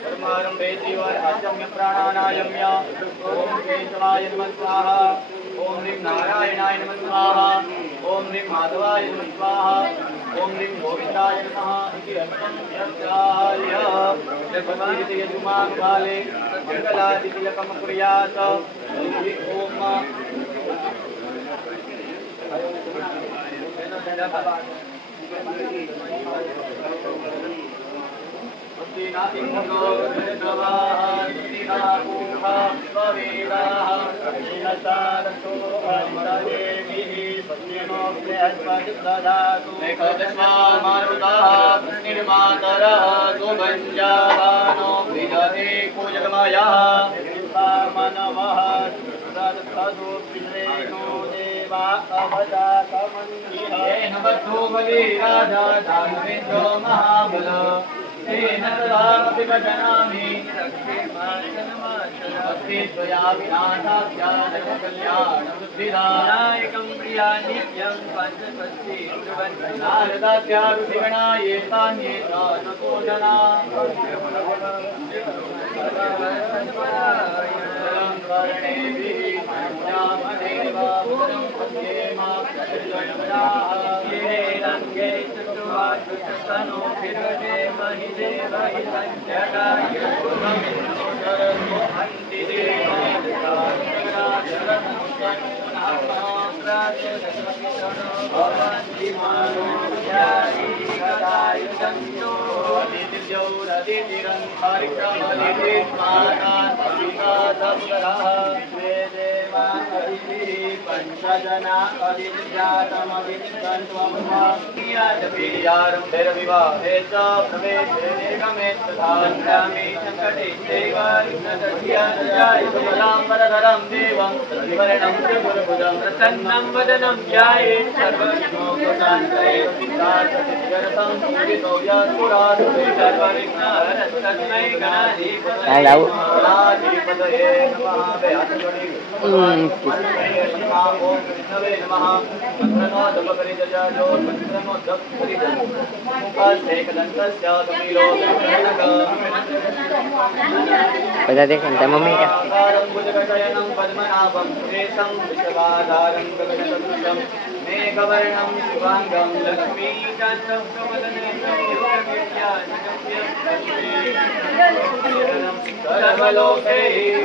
परमारंभे जीवार्चम्य प्राणानायम्य ओम केशवाय नमः स्वाहा ओम ह्रीं नारायणाय नमः स्वाहा ओम ह्रीं माधवाय नमः स्वाहा ओम ह्रीं गोविंदाय नमः इति अर्चम्यर्चाय जगवतीति यजुमान् काले मङ्गलादितिलकं कुर्यात् ओम नायकं प्रिया नित्यं पंचपत्ति प्रसन्नं वदनं ध्याये सर्वविघ्नोपशान्तये सर्वविघ्नहरस्तस्मै गणाधिपतये બધા દેખે ને મમ્મી કા मेघवर्णं शुभांगं लक्ष्मीकान्तं सर्वलोकैकनाथम्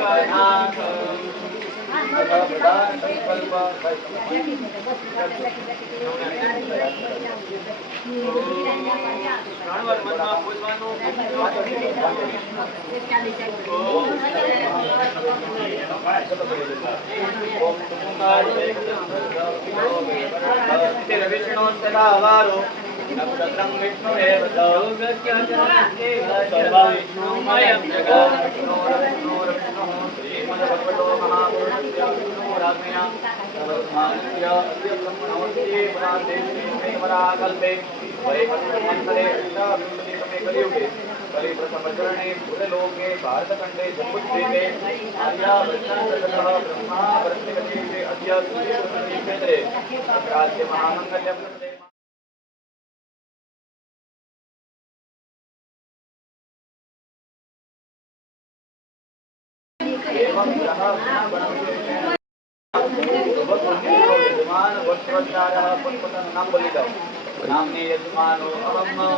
विष्णोस्तदावारो नक्षत्रं विष्णुरेव सर्वविष्णुमयं जगत् विष्णोर्विष्णुः श्रीमद्भगवतो महापुरुषस्य विष्णुराज्ञया सर्वमानस्य ब्रह्मणोऽस्ति परादेशीवराकल्पे वैकुण्ठमन्वरे विंशतितमे कलियुगे कलिप्रथमचरणे भूतलोके भारतखण्डे जम्बूद्वीपे आर्यावर्तः ब्रह्मा वर्तिकतीर्थे अद्य सूर्यक्षेत्रे राज्य महामङ्गल्यं एवं ग्रह नामने यजमानो अहम मम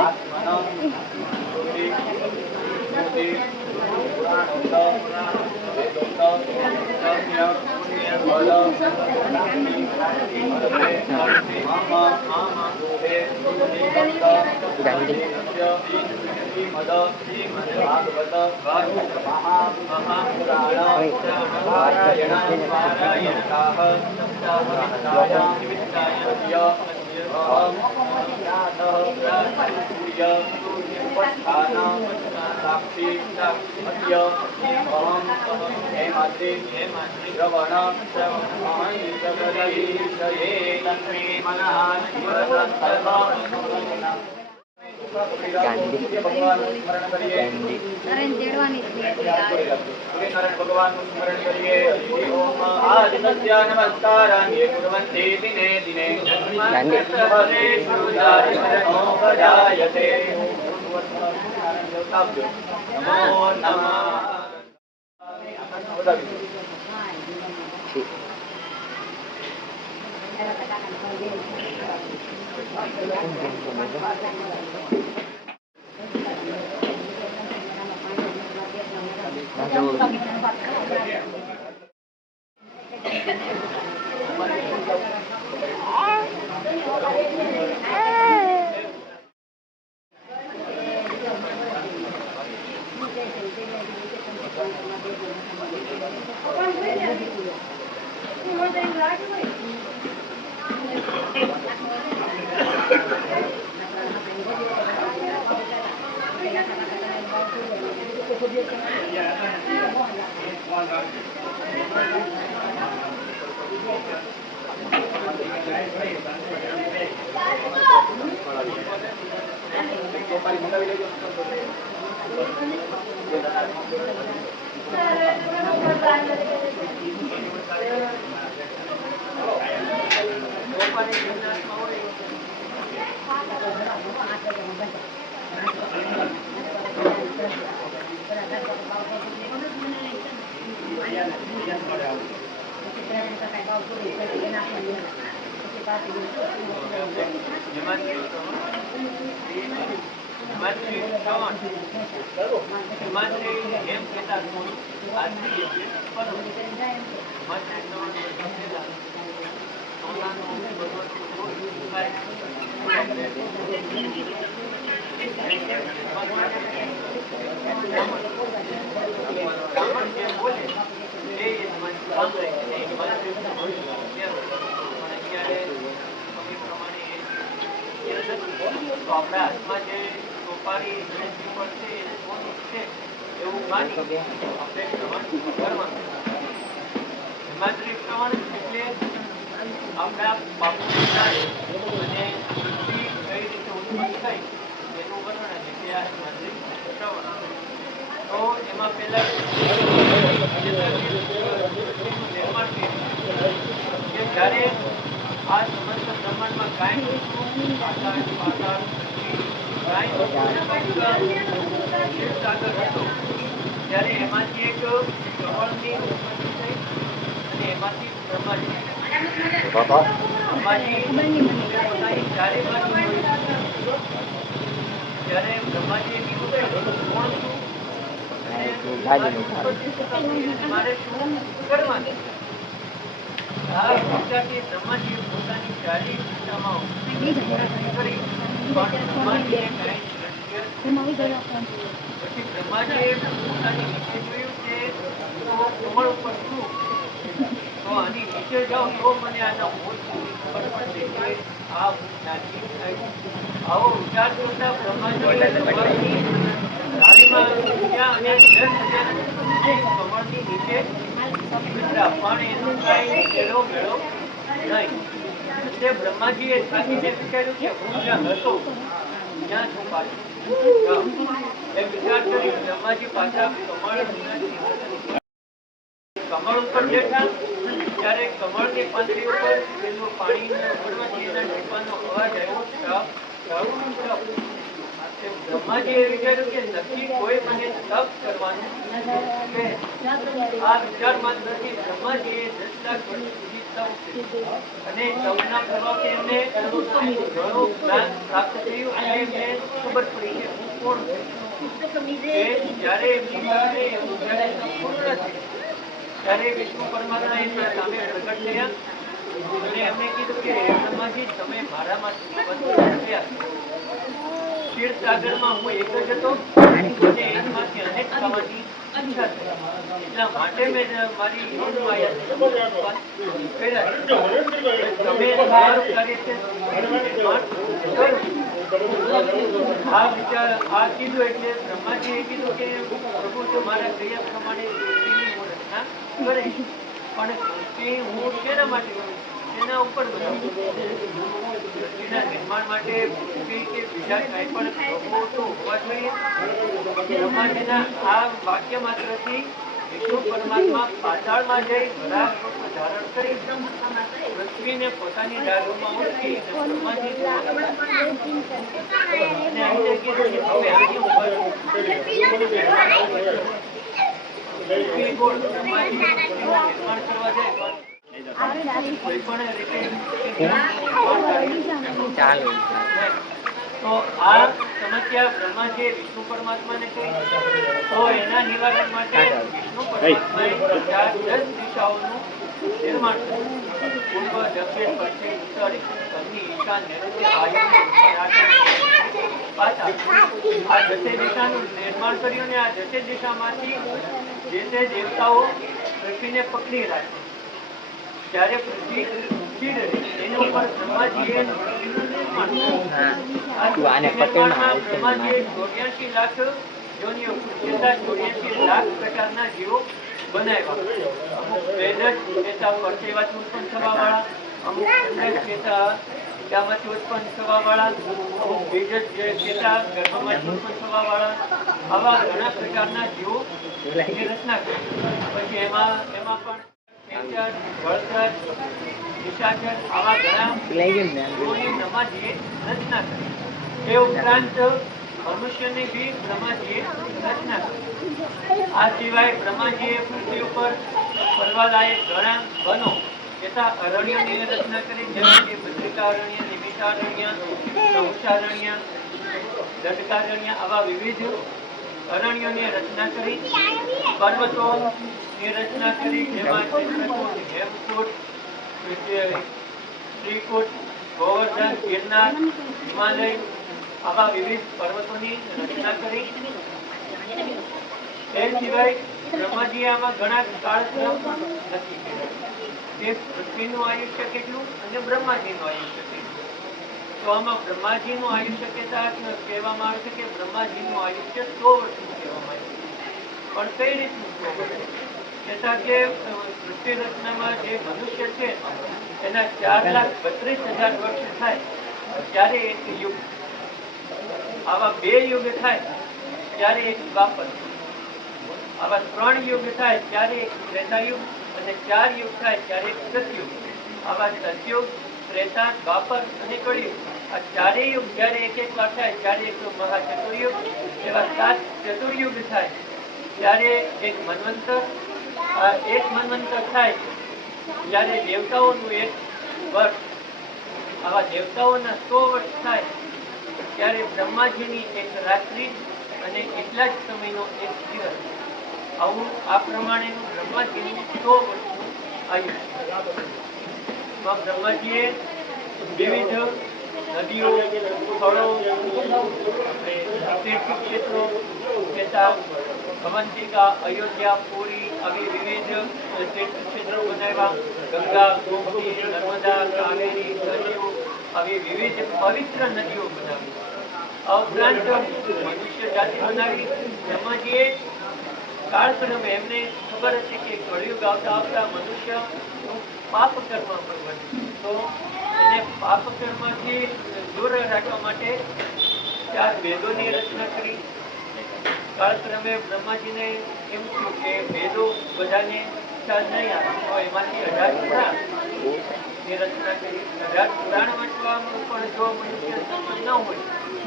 आत्मनं श्रुति स्मृति पुराणोक्त वेदोक्त सम्य पुण्यफल मद भागवत महापुराण पारायण पारायणकाः उपस्थानं साक्षी मध्य अहं हेमाद्रि श्रवण जगदीशये तन्मे मनः ગાંધી ભગવાન સ્મરણ કરીએ સૂર્યનારાયણ ભગવાનનું સ્મરણ કરીએ ઓમ આદિત્ય નમસ્કારાન્યે કુર્વન્તિ દિને દિને ગાંધી પ્રજાયતે નમો નમઃ બ્રહ્માજીએ સાચીને વિચાર્યું કે હું જ્યાં હતો ત્યાં છું પાછું એ વિચાર કરી બ્રહ્માજી પાછા કમળ ઉપર બેઠા ત્યારે કમળની પાંદડી ઉપર પેલું પાણી પડવાથી એના ટીપાનો અવાજ આવ્યો. બ્રહ્માજીએ વિચાર્યું કે નક્કી કોઈ મને તપ કરવાનું છે. આ વિચારમાં નથી બ્રહ્માજીએ 10 લાખ વર્ષ સુધી તપ કર્યું અને તપના પ્રભાવથી એમને ઘણું જ્ઞાન પ્રાપ્ત થયું અને એમને ખબર પડી કે હું કોણ છું. જ્યારે એમની પાસે એવું જ્યારે સંપૂર્ણ છે ત્યારે વિષ્ણુ પરમાત્મા એમના સામે પ્રગટ થયા અને એમને કીધું કે બ્રહ્માજી તમે મારામાંથી બંધ થયા ક્ષીર સાગરમાં હું એક જ હતો અને એમાંથી અનેક થવાની ઈચ્છા થઈ. એટલા માટે મેં મારી યોગ માયા કર્યા. તમે સારું કાર્ય છે નિર્માણ કરો. આ વિચાર આ કીધું એટલે બ્રહ્માજીએ કીધું કે પ્રભુ તમારા કહ્યા પ્રમાણે સૃષ્ટિની હું રચના કરીશ, પણ સૃષ્ટિ હું શેના માટે કરું? એના ઉપર બનાવું. સૃષ્ટિના નિર્માણ માટે પૃથ્વી કે બીજા કાંઈ પણ પ્રભુઓ તો હોવા જોઈએ. બ્રહ્માજીના આ વાક્ય માત્રથી વિષ્ણુ પરમાત્મા પાતાળમાં જઈ વરાહ રૂપ ધારણ કરી પૃથ્વીને પોતાની ડાળોમાં ઉચકી બ્રહ્માજી અને આઈને કીધું કે હવે આની ઉપર પૃથ્વી ગોળ બ્રહ્માજી નિર્માણ કરવા જાય કોઈ પણ રીતે ચાલુ તો આ સમસ્યા બ્રહ્માજીએ વિષ્ણુ પરમાત્માને કહી. તો એના નિવારણ માટે વિષ્ણુ પરમાત્માએ 10 દિશાઓનું નિર્માણ કર્યું. પૂર્વ, દક્ષિણ, પશ્ચિમ, ઉત્તર, અગ્નિ, ઈશાન, નૈઋત્ય, વાયુ, પાછા આ 10 દિશાનું નિર્માણ કર્યું ને આ 10 દિશામાંથી જે તે દેવતાઓ પૃથ્વીને પકડી રાખે. જ્યારે પૃથ્વી ઊંચી રહી એની ઉપર બ્રહ્માજીએ નિર્માણ કર્યું. બ્રહ્માજીએ 84 લાખ યોનિઓ 84 લાખ પ્રકારના જીવો બનાવ્યા. અમુક વેદ ચેતા પરસેવાથી ઉત્પન્ન થવા વાળા, અમુક ચંદ્ર ચેતા પિતામાંથી ઉત્પન્ન થવા વાળા, અમુક બીજ ચેતા ગર્ભમાંથી ઉત્પન્ન થવા વાળા, આવા ઘણા પ્રકારના જીવો ની રચના કરી. પછી એમાં પણ જળચર, નિશાચર આવા ઘણા જીવોની બ્રહ્માજીએ રચના કરી. એ ઉપરાંત મનુષ્યની બી બ્રહ્માજીએ રચના કરી. આ સિવાય બ્રહ્માજીએ પૃથ્વી ઉપર ફરવાલાયક ઘણા વનો તથા અરણ્યોની રચના કરી. જેમ કે બદ્રિકારણ્ય, નિમિષારણ્ય, નહુષારણ્ય, દંડકારણ્ય આવા વિવિધ અરણ્યોની રચના કરી. પર્વતોની રચના કરી. જેમાં ચિત્રકૂટ, હેમકૂટ, શ્રીકૂટ, ગોવર્ધન, ગિરનાર, હિમાલય આવા વિવિધ પર્વતોની રચના કરી. એ સિવાય બ્રહ્માજીએ આમાં ઘણા કાળક્રમ નક્કી કર્યા કે પૃથ્વીનું આયુષ્ય કેટલું અને બ્રહ્માજીનું આયુષ્ય કેટલું. તો આમાં બ્રહ્માજીનું આયુષ્ય કહેવામાં આવે છે કે બ્રહ્માજીનું આયુષ્ય 100 વર્ષનું કહેવામાં આવે છે. પણ કઈ રીતનું 100 વર્ષ? જેતા કે સૃષ્ટિ રચનામાં જે મનુષ્ય છે એના 4,32,000 વર્ષ થાય ત્યારે એક યુગ, આવા 2 યુગ થાય ત્યારે એક દ્વાપર, આવા 3 યુગ થાય ત્યારે એક ત્રેતાયુગ અને 4 યુગ થાય ત્યારે એક સતયુગ. આવા સતયુગ, ત્રેતા, દ્વાપર અને કળિયુગ આ 4 યુગ જ્યારે એક વાર થાય ત્યારે એક મહાચતુર્યુગ. એવા 7 ચતુર્યુગ થાય ત્યારે એક મન્વંતર. એક મન્વંતર થાય જ્યારે દેવતાઓનું એક વર્ષ. આવા દેવતાઓના 100 વર્ષ થાય ત્યારે બ્રહ્માજીની એક રાત્રિ અને એટલા જ સમયનો એક દિવસ. આવું આ પ્રમાણેનું બ્રહ્માજીનું 100 વર્ષનું આયુષ્ય. બ્રહ્માજીએ વિવિધ નદીઓ, સ્થળો, તીર્થક્ષેત્રો તથા અવંતિકા, અયોધ્યા, પુરી આવી વિવિધ તીર્થક્ષેત્રો બનાવ્યા. ગંગા, ગોમતી, નર્મદા, કાવેરી નદીઓ આવી વિવિધ પવિત્ર નદીઓ બનાવી. આ ઉપરાંત મનુષ્ય જાતિ બનાવી. બ્રહ્માજીએ કાળક્રમે એમને ખબર હતી કે કળિયુગ આવતા આવતા મનુષ્ય પાપ કર્મ પર વધે, તો એને પાપ કર્મથી દૂર રાખવા માટે 4 વેદોની રચના કરી. કાળક્રમે બ્રહ્માજીને એમ થયું કે વેદો બધાને ખ્યાલ નહીં આવે તો એમાંથી 18 પુરાણની રચના કરી. 18 પુરાણ વાંચવામાં પણ જો મનુષ્ય સક્ષમ ન હોય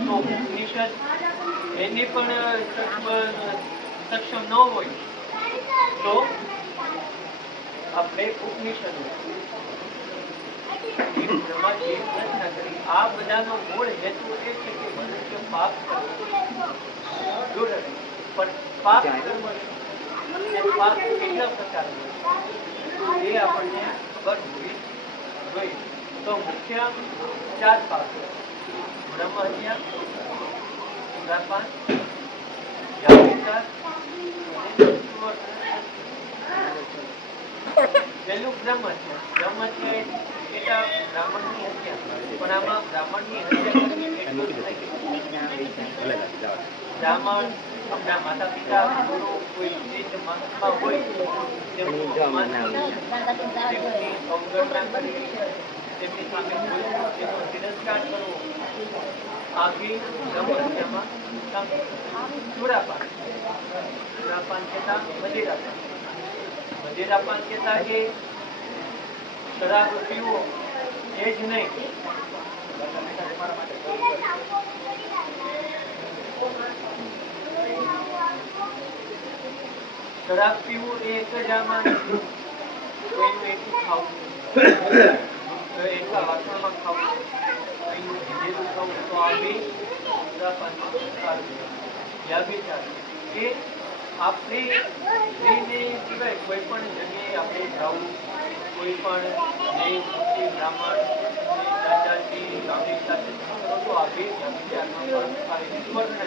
તો ઉપનિષદ એની પણ સક્ષમ ન હોય તો આપણે ઉપનિષદ બ્રહ્માજીએ રચના કરી. આ બધાનો મૂળ હેતુ એ છે કે મનુષ્ય પાપ દૂર રહે. પણ પાપ કર્મ અને પાપ કેટલા પ્રકારના એ આપણને ખબર હોવી જોઈએ. તો મુખ્ય 4 પાપ: બ્રહ્મ હત્યા, સુરાપાન, યાવિકાર અને સુવર્ણ. પેલું બ્રહ્મ છે. બ્રહ્મ છે એટલે બ્રાહ્મણની હત્યા, પણ આમાં બ્રાહ્મણની હત્યા કરવી એટલું જ નહીં. બ્રાહ્મણ આપણા માતા પિતા ગુરુ કોઈ શ્રેષ્ઠ મહાત્મા હોય તેમની અવગણના કરવી, તેમની સામે બોલવું, તેમનો તિરસ્કાર કરવો, આ બી બ્રહ્મહત્યામાં સુરાપાન. સુરાપાન કહેતા મદિરાપાન. મદિરાપાન કહેતા કે શરાબ પીવો એ જ નહીં, શરાબ પીવું એ એક જ આમાં કોઈનું એકલું ખાવું, એકલા વાસણમાં ખાવું, કોઈનું બીજેલું ખાવું, તો આ બી સુરાપાનમાં સારું. વ્યભિચાર કે આપણે સ્ત્રીને સિવાય કોઈ પણ જગ્યાએ આપણે જવું, કોઈ પણ દેવ મૂર્તિ બ્રાહ્મણ દાદાજી ગામની સાથે કરો તો આ બી વ્યભિચારમાં પણ આવે. સ્વર્ણ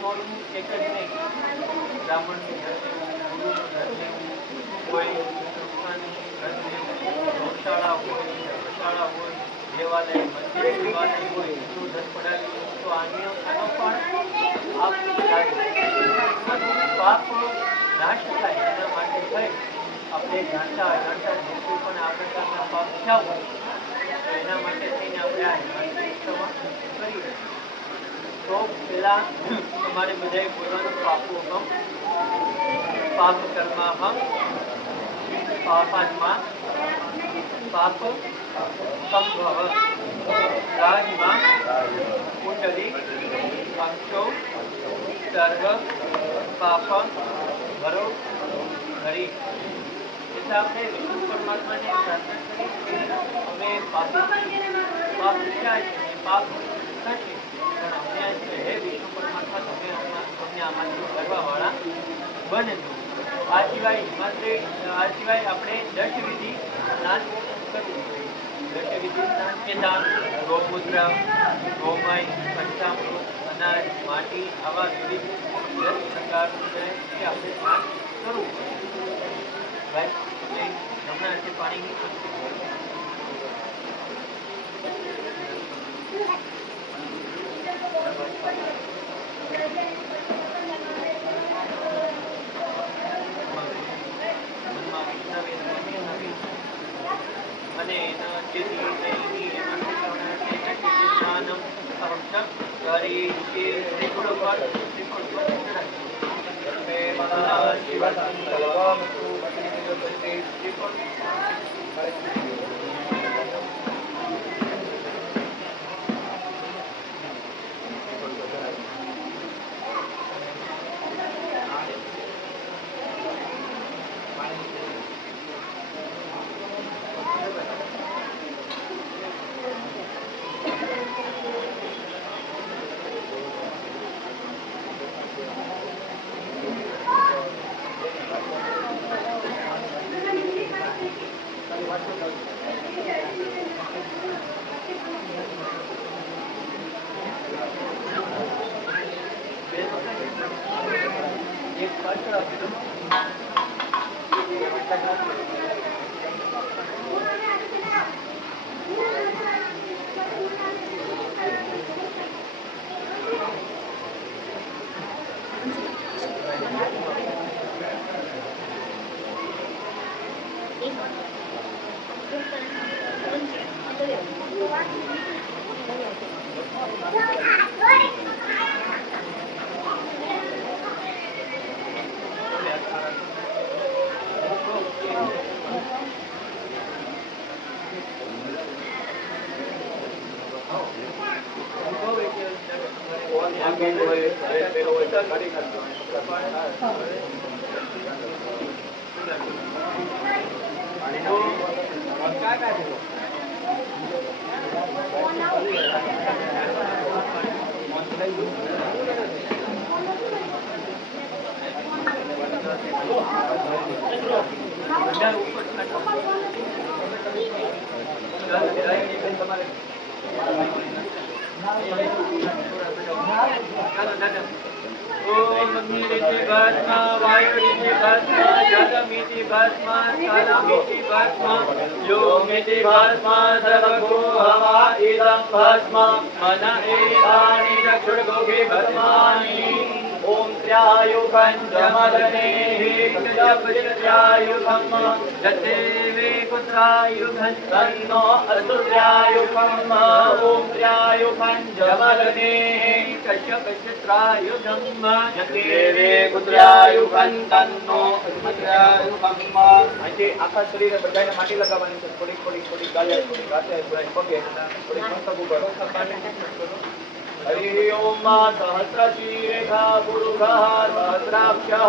સોનું એક જ નહીં, બ્રાહ્મણનું ઘર લેવું, ગુરુનું ઘર લેવું, કોઈ સંસ્થાનું ઘર લેવું, ગૌશાળા હોય, ધર્મશાળા હોય, દેવાલય મંદિર દેવાલય હોય, એનું ઘર પડાવી તો આનો પણ પાપ નાશ થાય. એના માટે થઈ આપણે જાણતા અજાણતા જે કોઈ પણ આ પ્રકારના પાપ થયા હોય તો એના માટે થઈને આપણે આ હિમાલય કરીએ. તો પેલા તમારે બધાએ બોલવાનું પાપોહમ પાપ કર્માહમ પાપાત્મા પાપ સંભવ રાજમાં કુંડલી અંશો સર્વ પાપ ભરો હરી. એટલે આપણે વિષ્ણુ પરમાત્માને પ્રાર્થના કરી અમે પાપ થયા છે, પાપ થશે, પણ અમને હે વિષ્ણુ પરમાત્મા તમે અમને આમાંથી કરવા વાળા બનજો. આ સિવાય આપણે દશવિધિ સ્નાન કરવું જોઈએ. દશવિધિ સ્નાન કહેતા ગૌમૂત્ર, ગૌમય, પંચામૃત, અનાજ, માટી આવા વિવિધ 10 પ્રકારનું આપણે સ્નાન કરવું પડે. હમણાં છે પાણીની અને એના જેથી સ્નાનમ અવશ્યમ કરી શ્રીકુળ પર ચાલો દાદા. ઓમ અગ્નિરીતિ ભસ્મ વાયુરીતિ ભસ્મ જલમીતિ ભસ્મ સ્થલમીતિ ભસ્મ યોમિતિ ભસ્મ સર્વગો હવા ઇદં ભસ્મ મન એતાનિ ચક્ષુર્ગોભિ ભસ્માનિ ઓમ ત્ર્યાયુગં જમદનેહિ ત્ર્યાયુગં જતેવે પુત્રાયુગં તન્નો અસ્તુ ત્ર્યાયુગં ઓમ ત્ર્યાયુગં જમદનેહિ કશ્યપત્રાયુગં જતેવે પુત્રાયુગં તન્નો ત્ર્યાયુગં આજે આખા શરીરે બધાને માટી લગાવવાની છે થોડી થોડી થોડી ગાલે થોડી ગાતે પગે થોડી મસ્તક ઉપર हरि ओम सहस्रशीरेखा पुरुषः सहस्राक्षः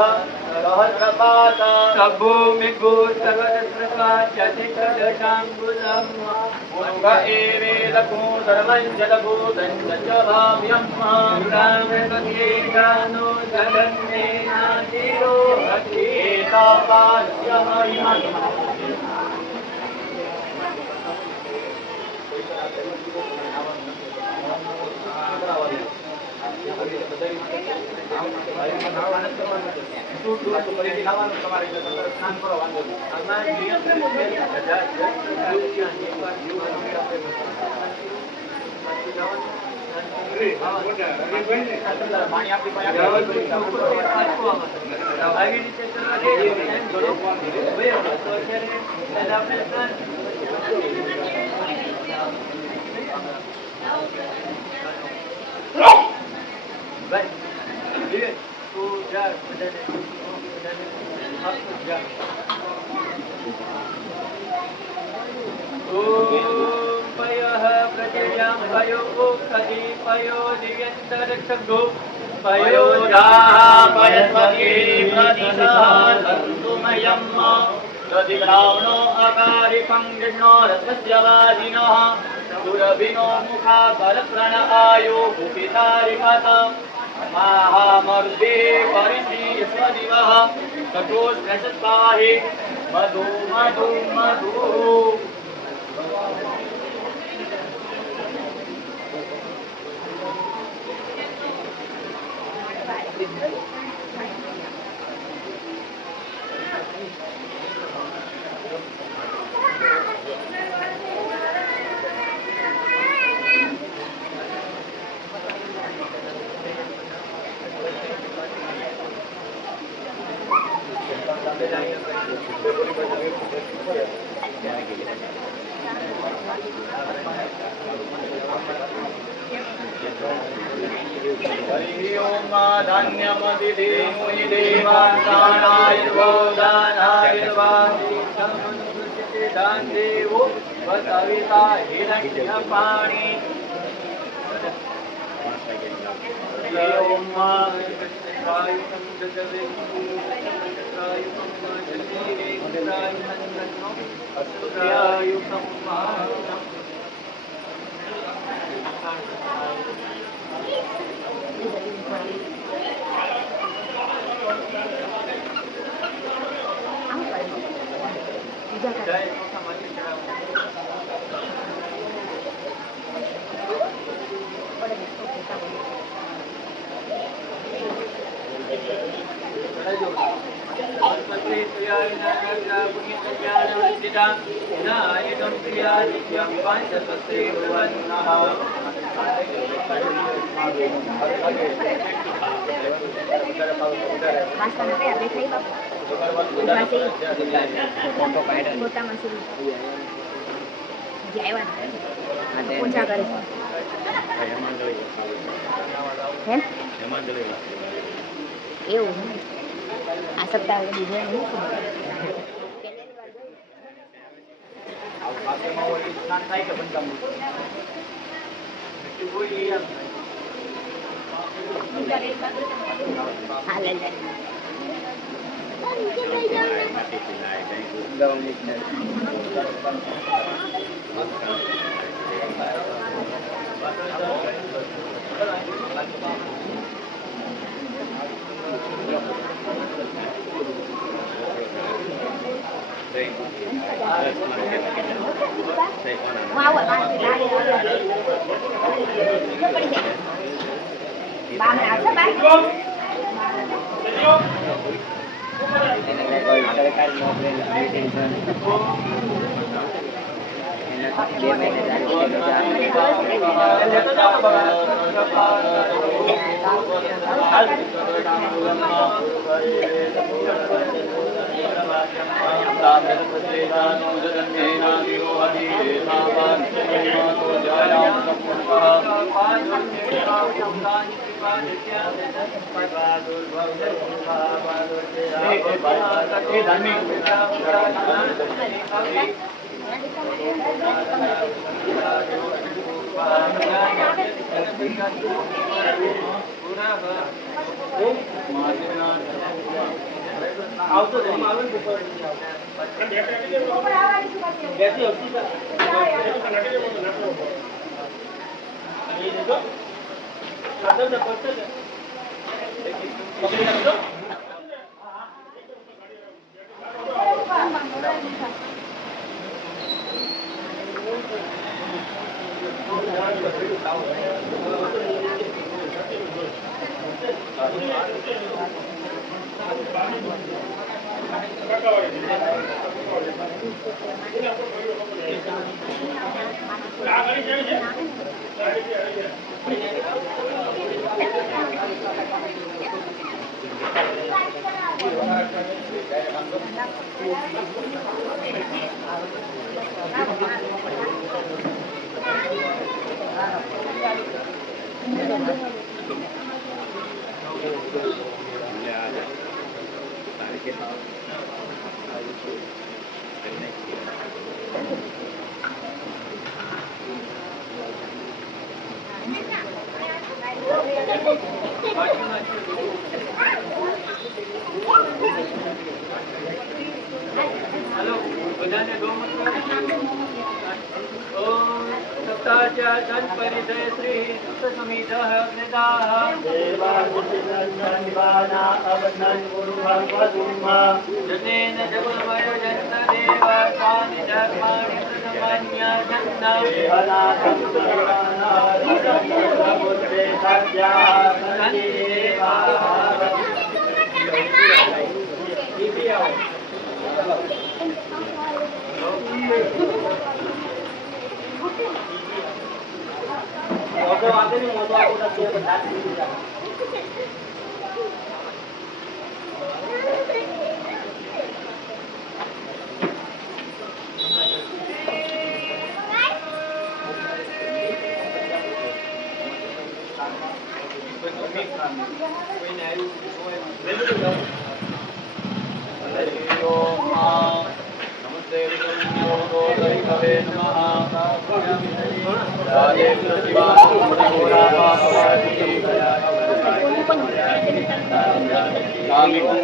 सहस्रपाद सभूमिभू सर्वदस्रकाच्यधिकदशाङ्गुलम् पुरुष एवेदको सर्वं जलभूतं च भाव्यं रामकथेकानो जगन्नेनादिरो हत्येतापास्य महिमन् दधिग्रावणो अकारिकं कृष्णो रथस्य वाजिनः सुरभिनो मुखा परप्रण आयो भूपितारिमत महामर्दे परिशीर्षदिवः कटोष्णशस्ताहि मधु मधु मधु हरि ओम धान्यमदिदे मुनिदेवानायुर्वोदानायुर्वादितमनुष्यते वसविता हिरण्यपाणि हरि ओम આ સપ્તાહ બીજા હું આવું પાંચથી બા મને આવશે બા हेलो बधाने दो ओम सप्ताचार्य परिदय श्री सुसमितः अग्निदाः देवादिवाना अवनन गुरु भगवतुमा जतेन जगमय जन्तदेवा स्वामि धर्माणि प्रथमान्या जन्ना देवनाथं देवाना बुद्धे सत्याः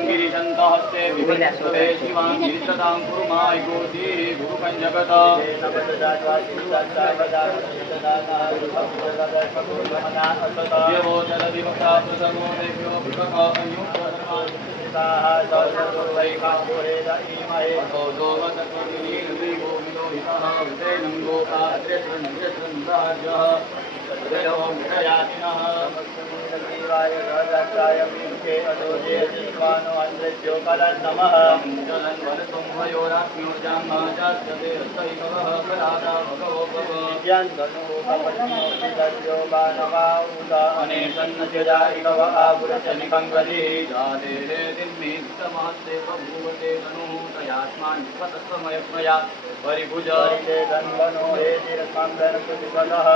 गिरिशन्तहस्ते विभजस्वते शिवां गिरिशतां कुर्माय गोदी गुरुपञ्जगता देवोचरदिवक्ता प्रसमो देव्यो विभका परिभुजारिते धन्वनो हे तिरस्मन्दन कुतिकलः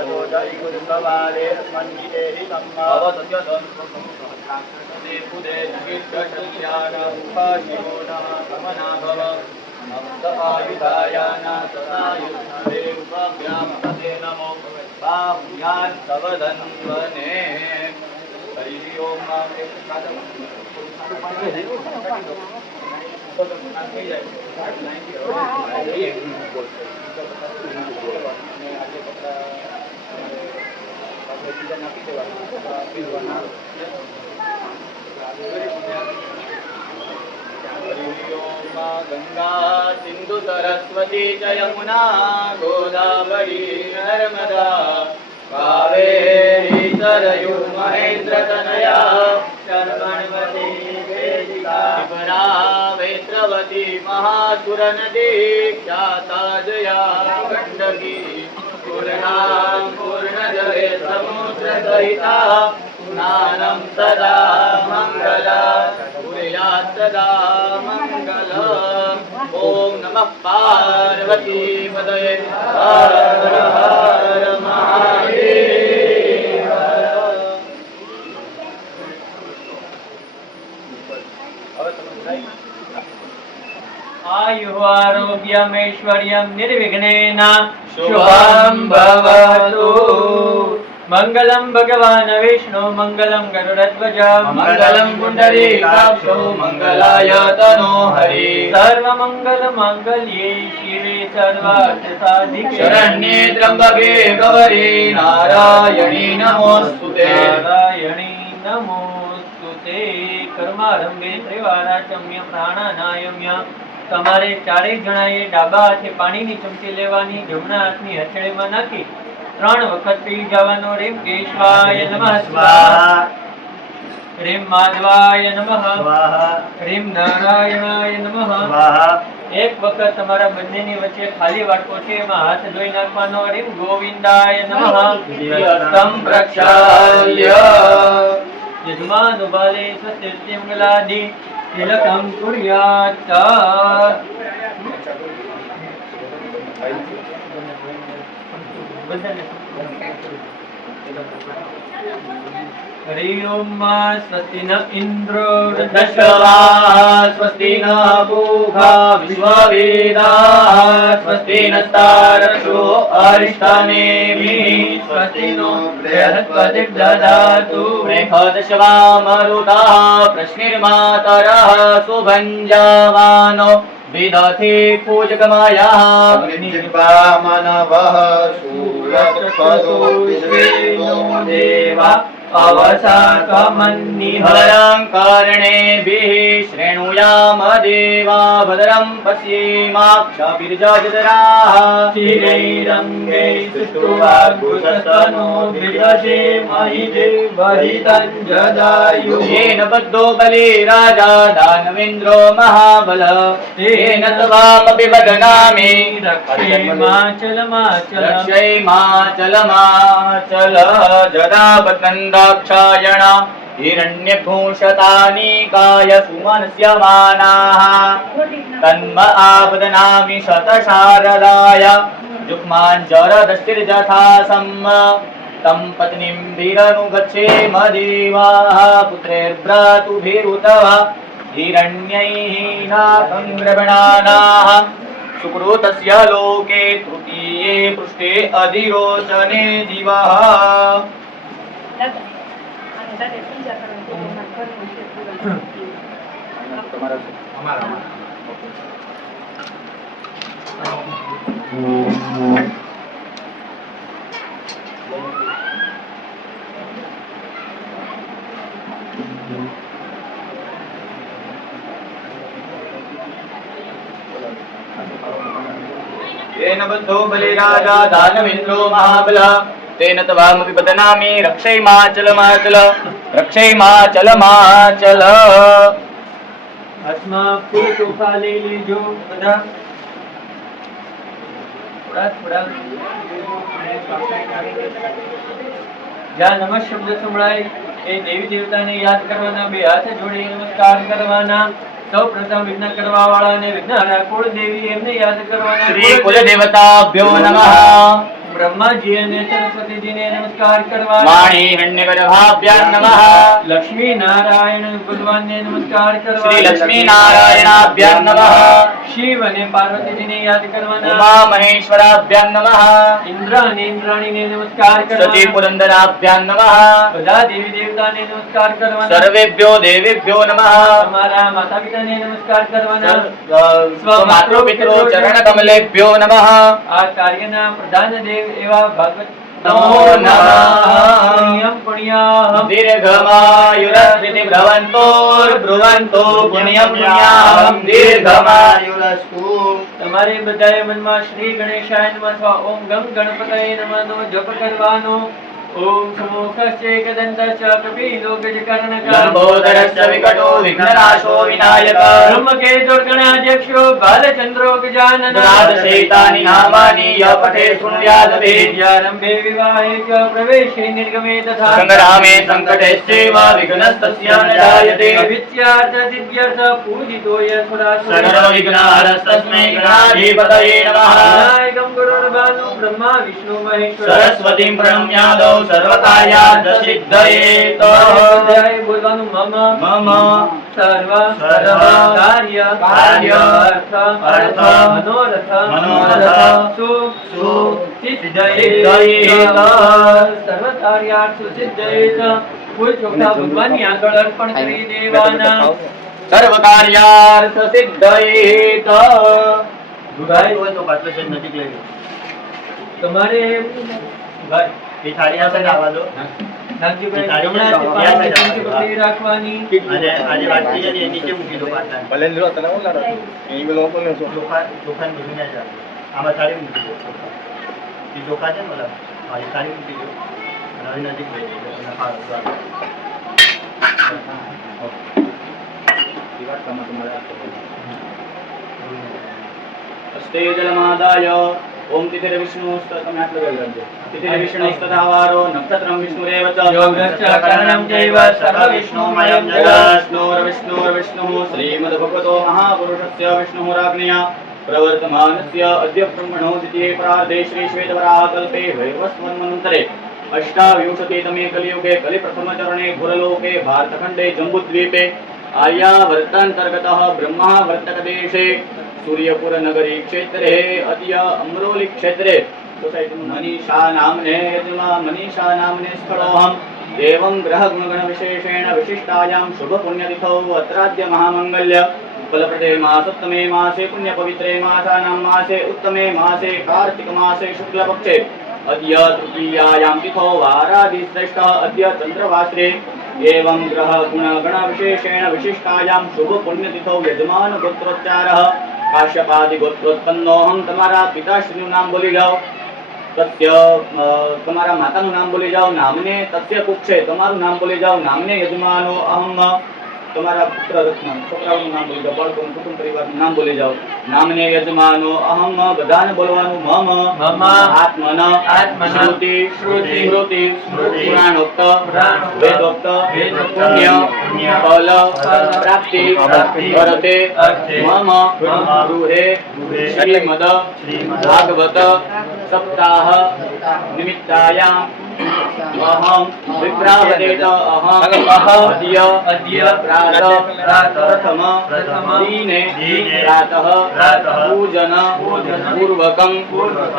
अदोजै कुरुकवाले अस्मन्निते हि सम्मावतस्य धन्वने पुदे जिगिर्गशस्यानमुखाशिरोणः समनाभव नमस्त आयुधायाना सदायुधे उपव्यामते नमो बाहुयान् तव धन्वने हरिः ओम गंगा सिंधु सरस्वती च यमुना गोदावरी नर्मदा कावेरी सरयू महेंद्र तनया कर्मणवती वेदिका शिवना वेत्रवती महासुर नदी ख्याता जया गंडकी पूर्णा पूर्णजले समुद्र सहिता स्नानं सदा मंगल कुर्यात् सदा मंगल ओम नमः पार्वती पतये हर हर महादेव आयु आरोग्यमेश्वर्यं निर्विघ्नेन शुभं भवतु मंगलम भगवान विष्णु मंगलम गरुड़ध्वज मंगलम पुंडरीकाक्षो मंगलाय तनो हरि सर्वमंगल मांगल्ये शिवे सर्वार्थ साधिके शरण्ये त्र्यंबके गौरी नारायणी नमोस्तुते नारायणी नमोस्तुते કર્મારંભે ત્રિવારાચમ્ય પ્રાણાનાયમ્ય તમારે ચારેય જણાએ ડાબા હાથે પાણીની ચમચી લેવાની જમણા હાથની હથેળીમાં નાખી 3 વખત પી જવાનો રેમ કેશવાય નમઃ સ્વાહા રેમ માધવાય નમઃ સ્વાહા રેમ નારાયણાય નમઃ સ્વાહા એક વખત તમારા બંનેની વચ્ચે ખાલી વાટકો છે એમાં હાથ ધોઈ નાખવાનો રેમ ગોવિંદાય નમઃ હસ્તમ પ્રક્ષાલ્ય यजमानुबाले स्वस्तिर्मंगलादि तिलकं कुर्यात् हरि ओम स्वस्ति न इंद्रो वृद्धश्रवा स्वस्ति न पूषा विश्ववेदाः स्वस्ति नस्तारक्षो अरिष्टानेमिः स्वस्ति नो बृहस्पतिर्दधातु बृहदश्वा मरुताः प्रश्निर्मातरः सुभञ्जावानो विदधे पूजकमायाः अग्निर्वामनवः सूरपदो विश्वेनो देवा अवसाकमन्निः हरङ्कारणेभिः श्रेणुयाम देवा भद्रं पश्येमाक्षभिर्जजराः श्रीरङ्गे सुष्ठुवाग्भुतस्तनो विदशे महिते वहितं जदायु येन बद्धो बले राजा दानवेन्द्रो महाबलः तेन त्वामपि वदनामि रक्षेमाचलमाचल रक्षैमाचलमाचल जदा बन्दाक्षायण हिरण्यघोषतानीकाय सुमनस्यमानाः तन्म आवदनामि शतशारदाय जुग्माञ्जरदष्टिर्जथा सम्म तं पत्नीं वीरनुगच्छेम देवाः पुत्रेर्भ्रातुभिरुतव हिरण्यैः नाकं द्रवणानाः सुकृतस्य लोके तृतीये पृष्ठे अधिरोचने दिवः तेन बद्धो बलिराजा दानवेन्द्रो महाबलः तेन त्वामपि बदनामि रक्षैमाचलमाचल रक्षैमाचलमाचल હાથમાં ફૂલ ચોખા લઈ લેજો બધા થોડા જ્યાં નમઃ શબ્દ સંભળાય એ દેવી દેવતાને યાદ કરવાના બે હાથ જોડી નમસ્કાર કરવાના સૌ પ્રથમ વિઘ્ન કરવા વાળાને વિઘ્નહરા કુળ દેવી એમને યાદ કરવાના श्री कुल देवताभ्यो नमः ब्रह्माजी અને સરસ્વતીજીને નમસ્કાર કરવાના वाणी हिरण्यगर्भाभ्यां नमः લક્ષ્મી નારાયણ ભગવાનને નમસ્કાર કરવાના श्री लक्ष्मी नारायणाभ्यां नमः શિવ અને પાર્વતીજીને યાદ કરવાના उमा महेश्वराभ्यां नमः ઇન્દ્ર અને ઇન્દ્રાણીને નમસ્કાર सची કરવાના पुरंदराभ्यां नमः બધા દેવી દેવતાને નમસ્કાર કરવાના सर्वेभ्यो देवेभ्यो नमः તમારા માતા પિતાને નમસ્કાર કરવાના स्वमातृपितरो चरण कमलेभ्यो नमः આ કાર્યના પ્રધાન દેવ એવા ભાગવત નમો નમઃ પુણ્યમ પુણ્યાહમ દીર્ઘમાયુરસ્મૃતિ ભ્રવંતો પુણ્યમ પુણ્યાહમ દીર્ઘમાયુરસ્તુ. તમારે બધાએ મનમાં શ્રી ગણેશાય નમઃ અથવા ઓમ ગમ ગણપતયે નમઃનો જપ કરવાનો. ઓમ સમુખસ્ય એકદંતસ્ય કપિલો ગજકર્ણક લંબોદરસ્ય વિકટો વિઘ્નનાશો વિનાયક બ્રહ્મકેતુર ગણાધ્યક્ષો બાલચંદ્રો ગજાનન દ્વાદશૈતાની નામાની ય પઠે શૃણ્યાદભે વિદ્યારંભે વિવાહે ચ પ્રવેશે નિર્ગમે તથા સંગ્રામે સંકટેશ્ચૈવ વિઘ્નસ્તસ્ય ન જાયતે અવિદ્યાર્થ સિદ્ધ્યર્થ પૂજિતો યસુરાસુર સર્વવિઘ્નહરસ્તસ્मै ગણાધિપતये નમઃ વિનાયકં ગુરુર્ભાનુ બ્રહ્મા વિષ્ણુ મહેશ્વર સરસ્વતીં પ્રણમ્યાદૌ સર્વકાર્યાર્થ સિદ્ધયે બધાએ બોલવાનું મમ મમ સર્વ સર્વ કાર્ય કાર્ય અર્થ અર્થ મનોરથ મનોરથ સુખ સિદ્ધયે સિદ્ધયે સર્વ કાર્યાર્થ સિદ્ધયે ફૂલ ચોખા ભગવાનની આગળ અર્પણ કરી દેવાના. સર્વકાર્યાર્થ સિદ્ધયે ભાઈ હોય તો પાછળ છે નજીક લઈ લો. તમારે ભાઈ એ થાળી આ સાઈડ આવવા દો. નાગજીભાઈ હમણાં ચમચી પકડી રાખવાની. આજે વાત થઈ જાય ને એ નીચે મૂકી દો પાછળ. ચોખાને બધું ના જાય. આમાં થાળી મૂકી દો. એ ચોખા છે ને ઓલા હા એ થાળી મૂકી દો. અને હવે નજીક લઈ જજો. અને ખાવા અસ્તે જલમાદાય ઓમ તિથિર વિષ્ણુસ્ત તમે આટલું વેલ કરજો. તિથિર વિષ્ણુસ્તધાવારો નક્ષત્રમ વિષ્ણુરેવ ચ યોગશ્ચ કારણમ ચૈવ સર્વવિષ્ણુમયં જગત. વિષ્ણુર્વિષ્ણુઃ શ્રીમદ્ભગવતો મહાપુરુષસ્ય વિષ્ણુરાજ્ઞયા પ્રવર્તમાનસ્ય અદ્ય બ્રહ્મણો દ્વિતીये પ્રાર્ધે શ્રી શ્વેતવરાહકલ્પે વૈવસ્વન્મન્વંતરે અષ્ટાવિંશતિતમે કલિયુગે કલિપ્રથમચરણે ઘોરલોકે ભારતખંડે જંબુદ્વીપે आर्यावर्तान्तर्गतः ब्रह्मावर्तकदेशे सूर्यपुरनगरी क्षेत्रे अद्य अम्रोली क्षेत्रे मनीषा नाम्ने मनीषा नाम्ने स्थलोऽहम् एवं ग्रहगुणगणविशेषेण विशिष्टायां शुभपुण्यतिथौ अत्राद्य महामङ्गल्य फलप्रदे मासोत्तमे मासे पुण्यपवित्रे मासानां मासे उत्तमे मासे कार्तिकमासे शुक्लपक्षे अद्य तृतीयायां तिथौ वारादिश्रेष्ठः अद्य चन्द्रवासरे एवं ग्रह गुण गण विशेषेण विशिष्टायां शुभ पुण्यतिथौ यजमान गोत्रोच्चारः काश्यपादि गोत्रोत्पन्नोऽहं तमारा पिताश्रीનું નામ બોલી જાઓ तस्य तमारा माताનું નામ બોલી જાઓ नामने तस्य पुक्षे तमाરું નામ બોલી જાઓ नामने यजमानो अहं तमारा पुत्र रत्न છોકરાઓનું નામ બોલી જાઓ બાળકોનું કુટુંબ પરિવારનું નામ બોલી જાઓ नामने यजमानो अहं બધાને બોલવાનું મમ મમ आत्मन श्रुति श्रुति स्मृति पुराणोक्त पुराणोक्त वेदोक्त वेदोक्त पुण्य पुण्य फल फल प्राप्ति प्राप्ति अर्थे अर्थे मम मम गृहे श्रीमद भागवत सप्ताह निमित्तायां अहं विप्रावदेत अहं अद्य प्रातः प्रथम दिने प्रातः पूजन पूर्वकं